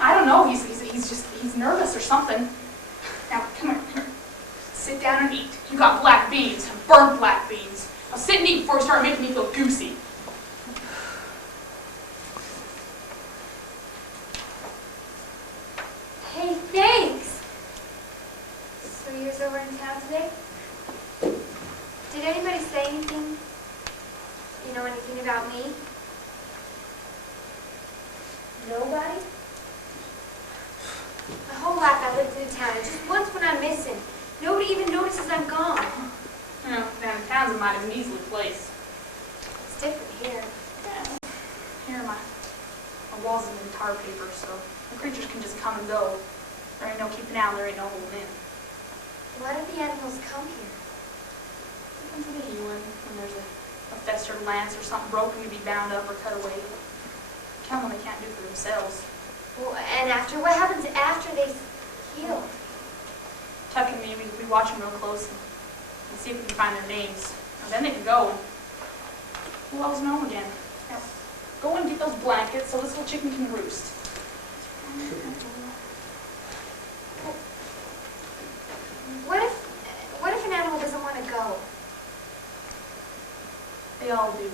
I don't know. He's nervous or something. Now, come here. Sit down and eat. You got black beans, burnt black beans. Now sit and eat before you start making me feel goosey. Hey, thanks. So you're over in town today? Did anybody say anything? You know anything about me? Nobody? My whole life I lived in town, and just once when I'm missing, nobody even notices I'm gone. You know, down in town's a mighty measly place. It's different here. Yeah. Here, my walls are in tar paper, so the creatures can just come and go. There ain't no keeping out, there ain't no holding in. Why do the animals come here? Comes to the healing when there's a festered lance or something broken to be bound up or cut away. Come when they can't do for themselves. Well, and after, what happens after they heal? Tuck and me, we watch them real close and see if we can find their names. And then they can go and we'll always know them again. Now, go and get those blankets so this little chicken can roost. What if an animal doesn't want to go? They all do.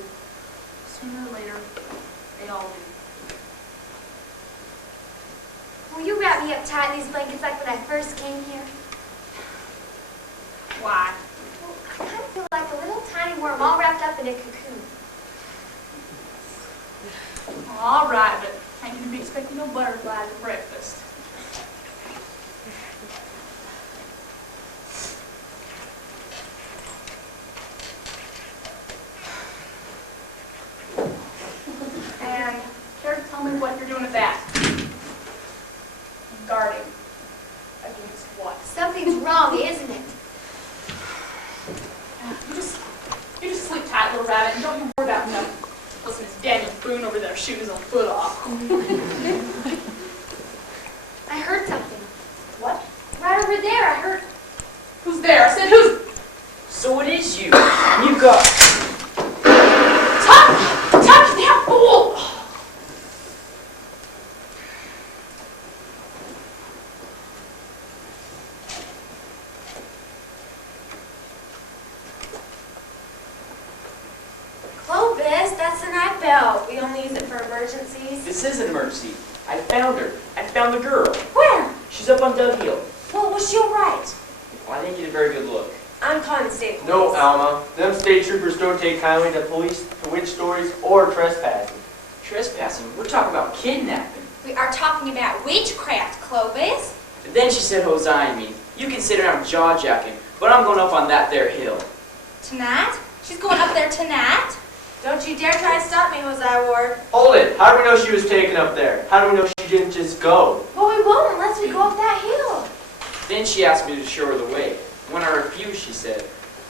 Sooner or later, they all do. Will you wrap me up tight in these blankets like when I first came here? Why? Well, I kind of feel like a little tiny worm all wrapped up in a cocoon. All right, but I ain't gonna be expecting no butterflies for breakfast. And care to tell me what you're doing with that? Guarding. Against what? Something's wrong, isn't it? You just sleep tight, little rabbit, and don't you worry about nothing. Listen, it's Daniel Boone over there shooting his own foot off. I heard something. What? Right over there, I heard... Who's there? I said who's... So it is you. You got... Tuck, you damn fool! emergencies? This is an emergency. I found her. I found the girl. Where? She's up on Dug Hill. Well, was she all right? Well, I didn't get a very good look. I'm calling the state police. No, Alma. Them state troopers don't take kindly to police, to witch stories, or trespassing. Trespassing? We're talking about kidnapping. We are talking about witchcraft, Clovis. And then she said, Hosea and me, you can sit around jaw-jacking, but I'm going up on that there hill. Tonight? She's going up there tonight? Don't you dare try to stop me, Hosea Ward. Hold it. How do we know she was taken up there? How do we know she didn't just go? Well, we won't unless we go up that hill. Then she asked me to show her the way. When I refused, she said,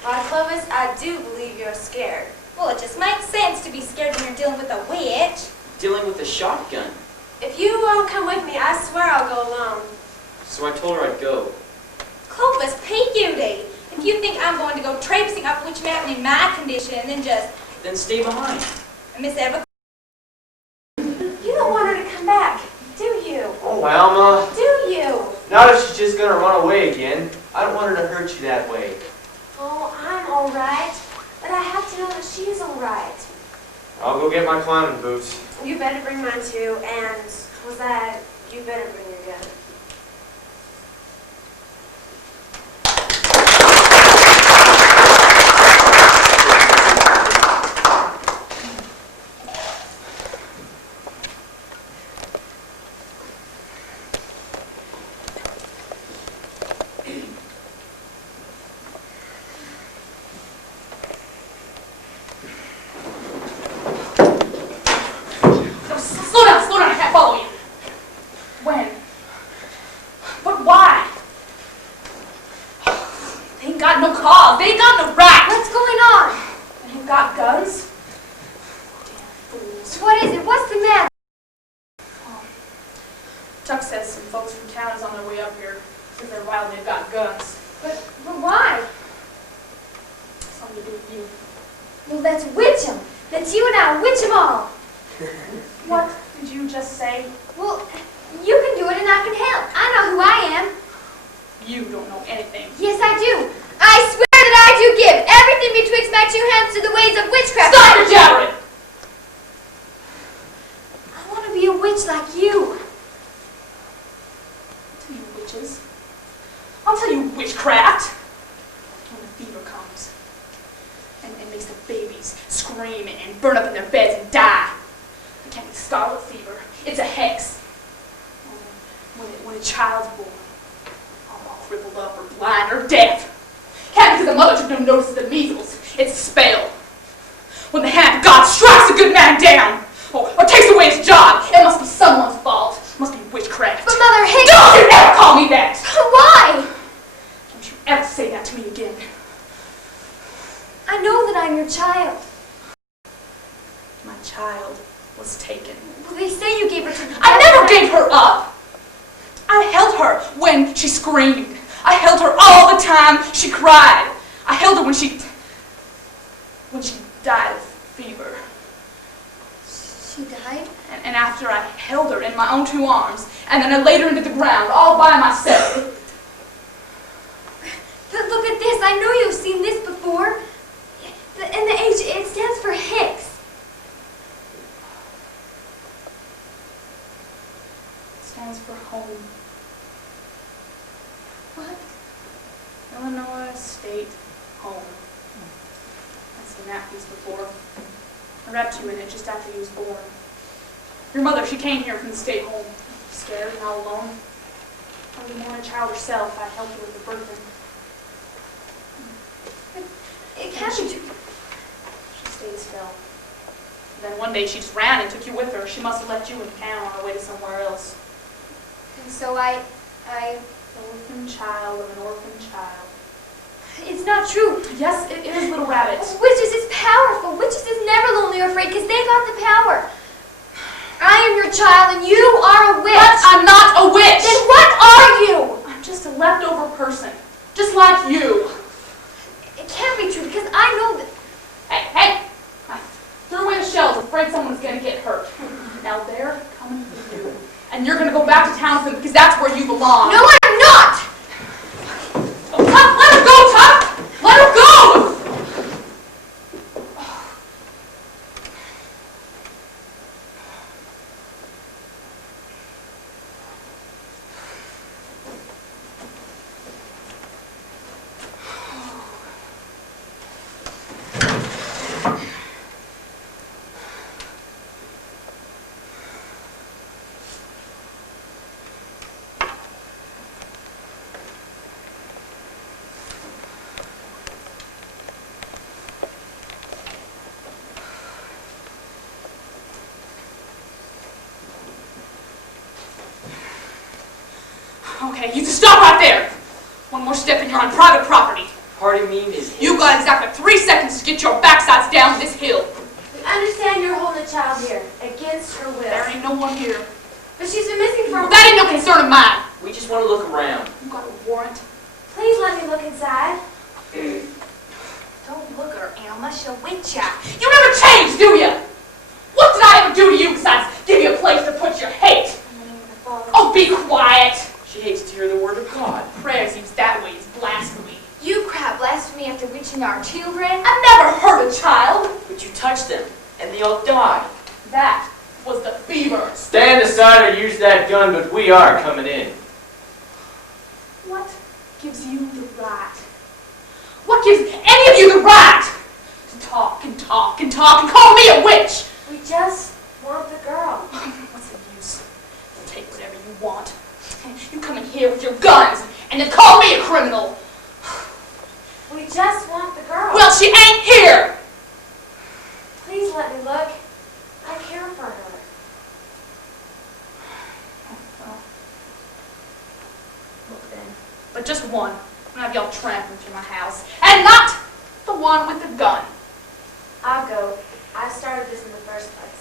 Why, Clovis, I do believe you're scared. Well, it just makes sense to be scared when you're dealing with a witch. dealing with a shotgun. If you won't come with me, I swear I'll go alone. So I told her I'd go. Clovis, P.U.D. If you think I'm going to go traipsing up Witch Mountain in my condition and then just Then stay behind. Miss Eva. You don't want her to come back, do you? Oh, Alma. Do you? Not if she's just gonna run away again. I don't want her to hurt you that way. Oh, I'm all right. But I have to know that she's all right. I'll go get my climbing boots. You better bring mine too, and Hosea, you better bring your gun. No, slow down, I can't follow you. When? But why? They ain't got no cause, they ain't got no right. What's going on? They ain't got guns. Damn fools. What is it? What's the matter? Chuck says some folks from town is on their way up here. Says they're wild and they've got guns. But why? Something to do with you. Well, let's witch 'em. Let's you and I witch 'em all. What did you just say? Well, you can do it and I can help. I know who I am. You don't know anything. Yes, I do. I swear that I do give everything betwixt my two hands to the ways of witchcraft. Stop your jabbering! I want to be a witch like you. I'll tell you witches. I'll tell you witchcraft. When the fever comes and makes the babies scream and burn up in their beds and die. It can't be scarlet fever. It's a hex. When a child's born, all crippled up or blind or deaf. Can't be because the mother took no notice of the measles. It's a spell. When the hand of God strikes a good man down or takes away his job, it must be someone's fault. It must be witchcraft. But Mother Hicks... Don't you ever call me that! Why? Don't you ever say that to me again. I know that I'm your child. My child was taken. Well, they say you gave her to the I never gave her up! I held her when she screamed. I held her all the time she cried. I held her when she died of fever. She died? And after I held her in my own two arms, and then I laid her into the ground all by myself. But look at this. I know you've seen this before. And the H, it stands for Hicks. It stands for home. What? Illinois State Home. I've seen that piece before. I wrapped you in it just after you was born. Your mother, she came here from the state home, scared and all alone. Only more a child herself, I helped her with the birthing. It can't be true. She stayed still. Then one day she just ran and took you with her. She must have left you in town on her way to somewhere else. And so I... Orphan child of an orphan child. It's not true. Yes, it is, little rabbit. Witches is powerful. Witches is never lonely or afraid because they got the power. I am your child and you are a witch. But I'm not a witch! Then what are you? I'm just a leftover person. Just like you. It can't be true because I know that... Hey! I threw away the shells, afraid someone's gonna get hurt. Now they're coming for you. And you're gonna go back to town with them because that's where you belong. No, I'm not! Oh, Tuck, let her go, Tuck! Let her go! Okay, you just stop right there. One more step and you're on private property. Pardon me, Miss Hicks. You've got exactly 3 seconds to get your backsides down this hill. We understand you're holding a child here, against her will. There ain't no one here. But she's been missing for a Well, that ain't no concern of mine. We just want to look around. You got a warrant? Please let me look inside. Don't look at her, Alma. She'll witch ya. You never change, do you? What did I ever do to you besides give you a place to put your hate? In the name of the Father. Oh, be quiet. She hates to hear the word of God. Prayer seems that way is blasphemy. You cry blasphemy after witching our children? I never hurt a child. But you touched them, and they all died. That was the fever. Stand aside or use that gun, but we are coming in. What gives you the right? What gives any of you the right to talk and talk and talk and call me a witch? We just want the girl. What's the use? You'll take whatever you want. You come in here with your guns and then call me a criminal. We just want the girl. Well, she ain't here. Please let me look. I care for her. Well, look then. But just one. I'm gonna have y'all trampling through my house. And not the one with the gun. I'll go. I started this in the first place.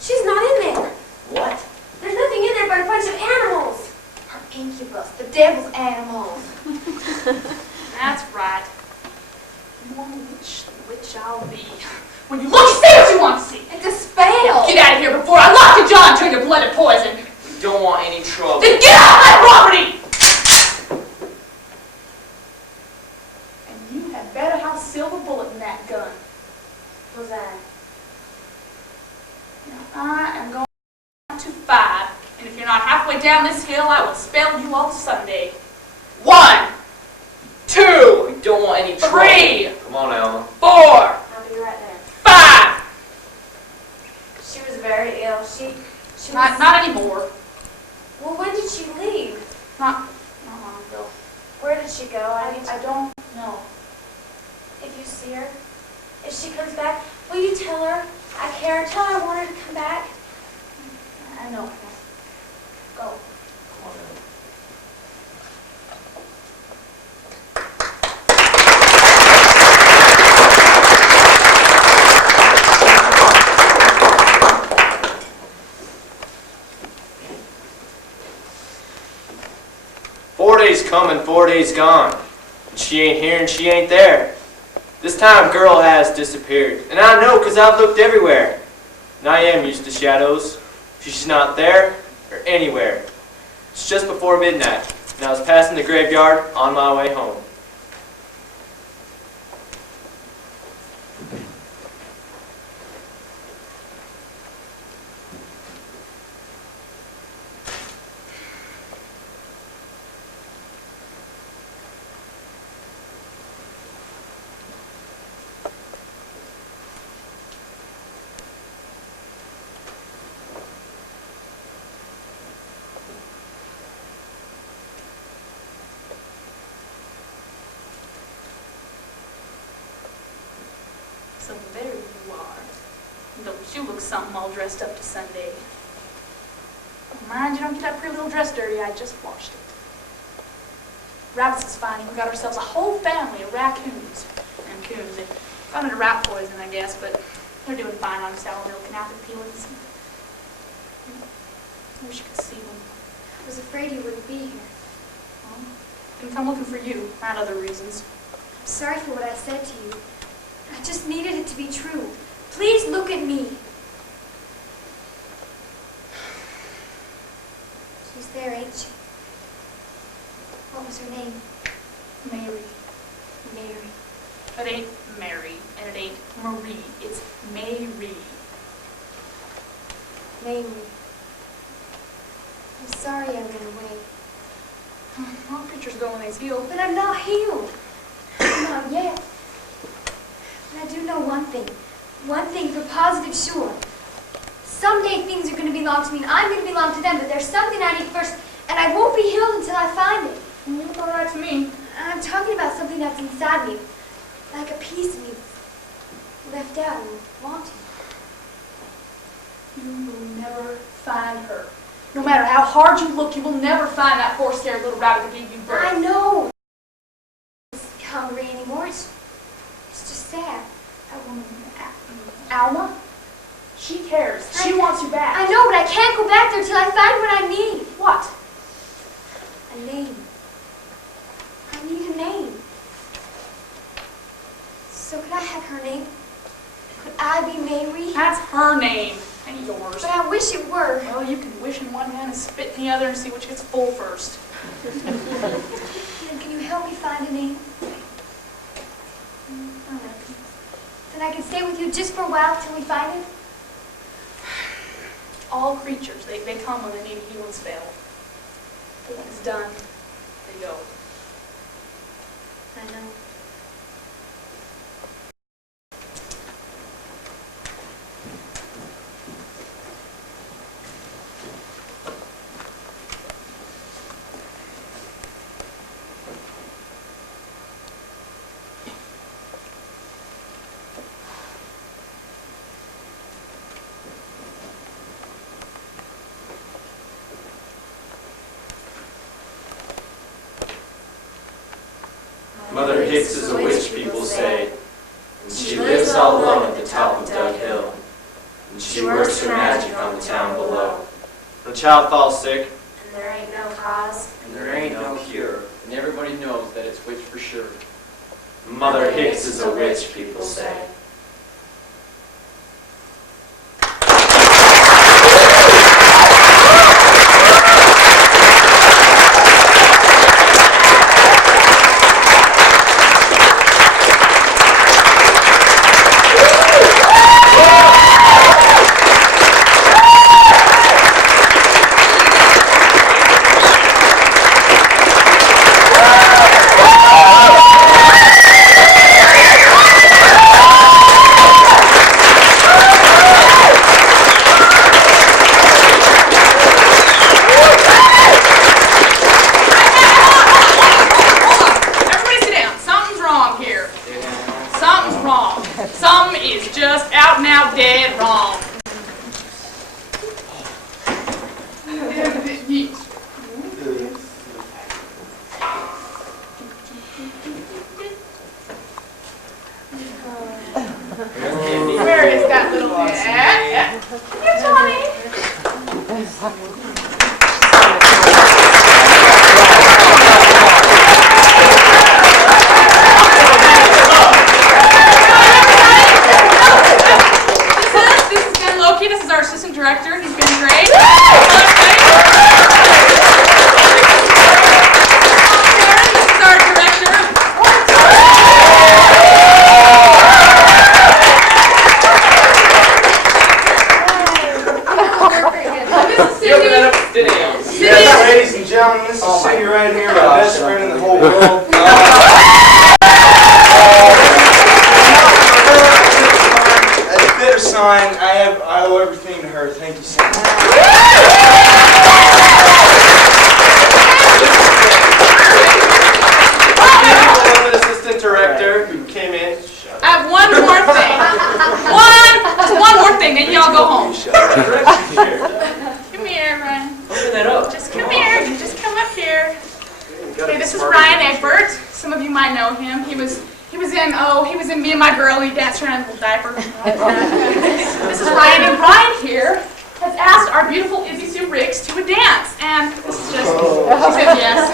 She's not in there. What? There's nothing in there but a bunch of animals. Her incubus, the devil's animals. That's right. You want a witch, the witch I'll be. When you look, you see what you want to see. It's a spell. Get out of here before I lock your jaw and turn your blood to poison. We don't want any trouble. Then get out of my property! And you had better have a silver bullet in that gun. What's that? Now, I am going to 5, and if you're not halfway down this hill, I will spell you all Sunday. 1, 2, We don't want any trouble. 3, Come on, Alma. 4, I'll be right there. 5. She was very ill. She was... Not anymore. Well, when did she leave? Not long ago. Where did she go? I need to... I don't know. If you see her, if she comes back, will you tell her I care? Tell her I want her to come back. I know. Go. Come on, Ellen. 4 days coming, 4 days gone. And she ain't here and she ain't there. This time girl has disappeared. And I know because I've looked everywhere. And I am used to shadows. She's not there or anywhere. It's just before midnight. And I was passing the graveyard on my way home. So there you are. Don't you look something all dressed up to Sunday. Mind you don't get that pretty little dress dirty, I just washed it. Rabbits is fine. We got ourselves a whole family of raccoons and coons. They found it a rat poison, I guess, but they're doing fine on sour milk and apple peelings. I wish you could see them. I was afraid you wouldn't be here. Well, didn't come looking for you. I had other reasons. I'm sorry for what I said to you. I just needed it to be true. Please look at me. She's there, ain't she? What was her name? Mary. Mary. It ain't Mary, and it ain't Marie. It's Mary. Mary. I'm sorry I ran away. Well, pictures go when they heal. But I'm not healed. Not yet. And I do know one thing. One thing for positive sure. Someday things are going to belong to me and I'm going to belong to them, but there's something I need first, and I won't be healed until I find it. You look all right to me. I'm talking about something that's inside me. like a piece of me left out and wanted. You will never find her. No matter how hard you look, you will never find that poor, scared little rabbit that gave you birth. I know. It's hungry anymore. It's just sad. That woman, Alma, she cares. She wants you back. I know, but I can't go back there till I find what I need. What? A name. I need a name. So could I have her name? Could I be Mary? That's her name, and yours. But I wish it were. Well, you can wish in one hand and spit in the other and see which gets full first. Then can you help me find a name? Then I can stay with you just for a while till we find it? All creatures, they come when they need a healing spell. But when it's done, they go. I know. Mother Hicks is a witch, people say, and she lives all alone at the top of Dug Hill, and she works her magic on the town below. When a child falls sick, And there ain't no cause. And there ain't no cure. And everybody knows that it's witch for sure. Mother Hicks is a witch, people say. Where is that little man? Here, Johnny. This is Ben Loki. This is our assistant director. He's been great. This is our director. Yes, ladies and gentlemen, this is Cindy right here, my best friend in the whole world. As a bit of sign, I owe everything to her. Thank you, Cindy. Assistant director who came in. I have one more thing. Just one more thing, then y'all go home. Come here, Ryan. Open that up. Just come here. Just come up here. Okay, this is Ryan Egbert. Some of you might know him. He was in Me and My Girl. He danced around in a little diaper. This is Ryan, and Ryan here has asked our beautiful Izzy Sue Riggs to a dance, and this is just, she said yes.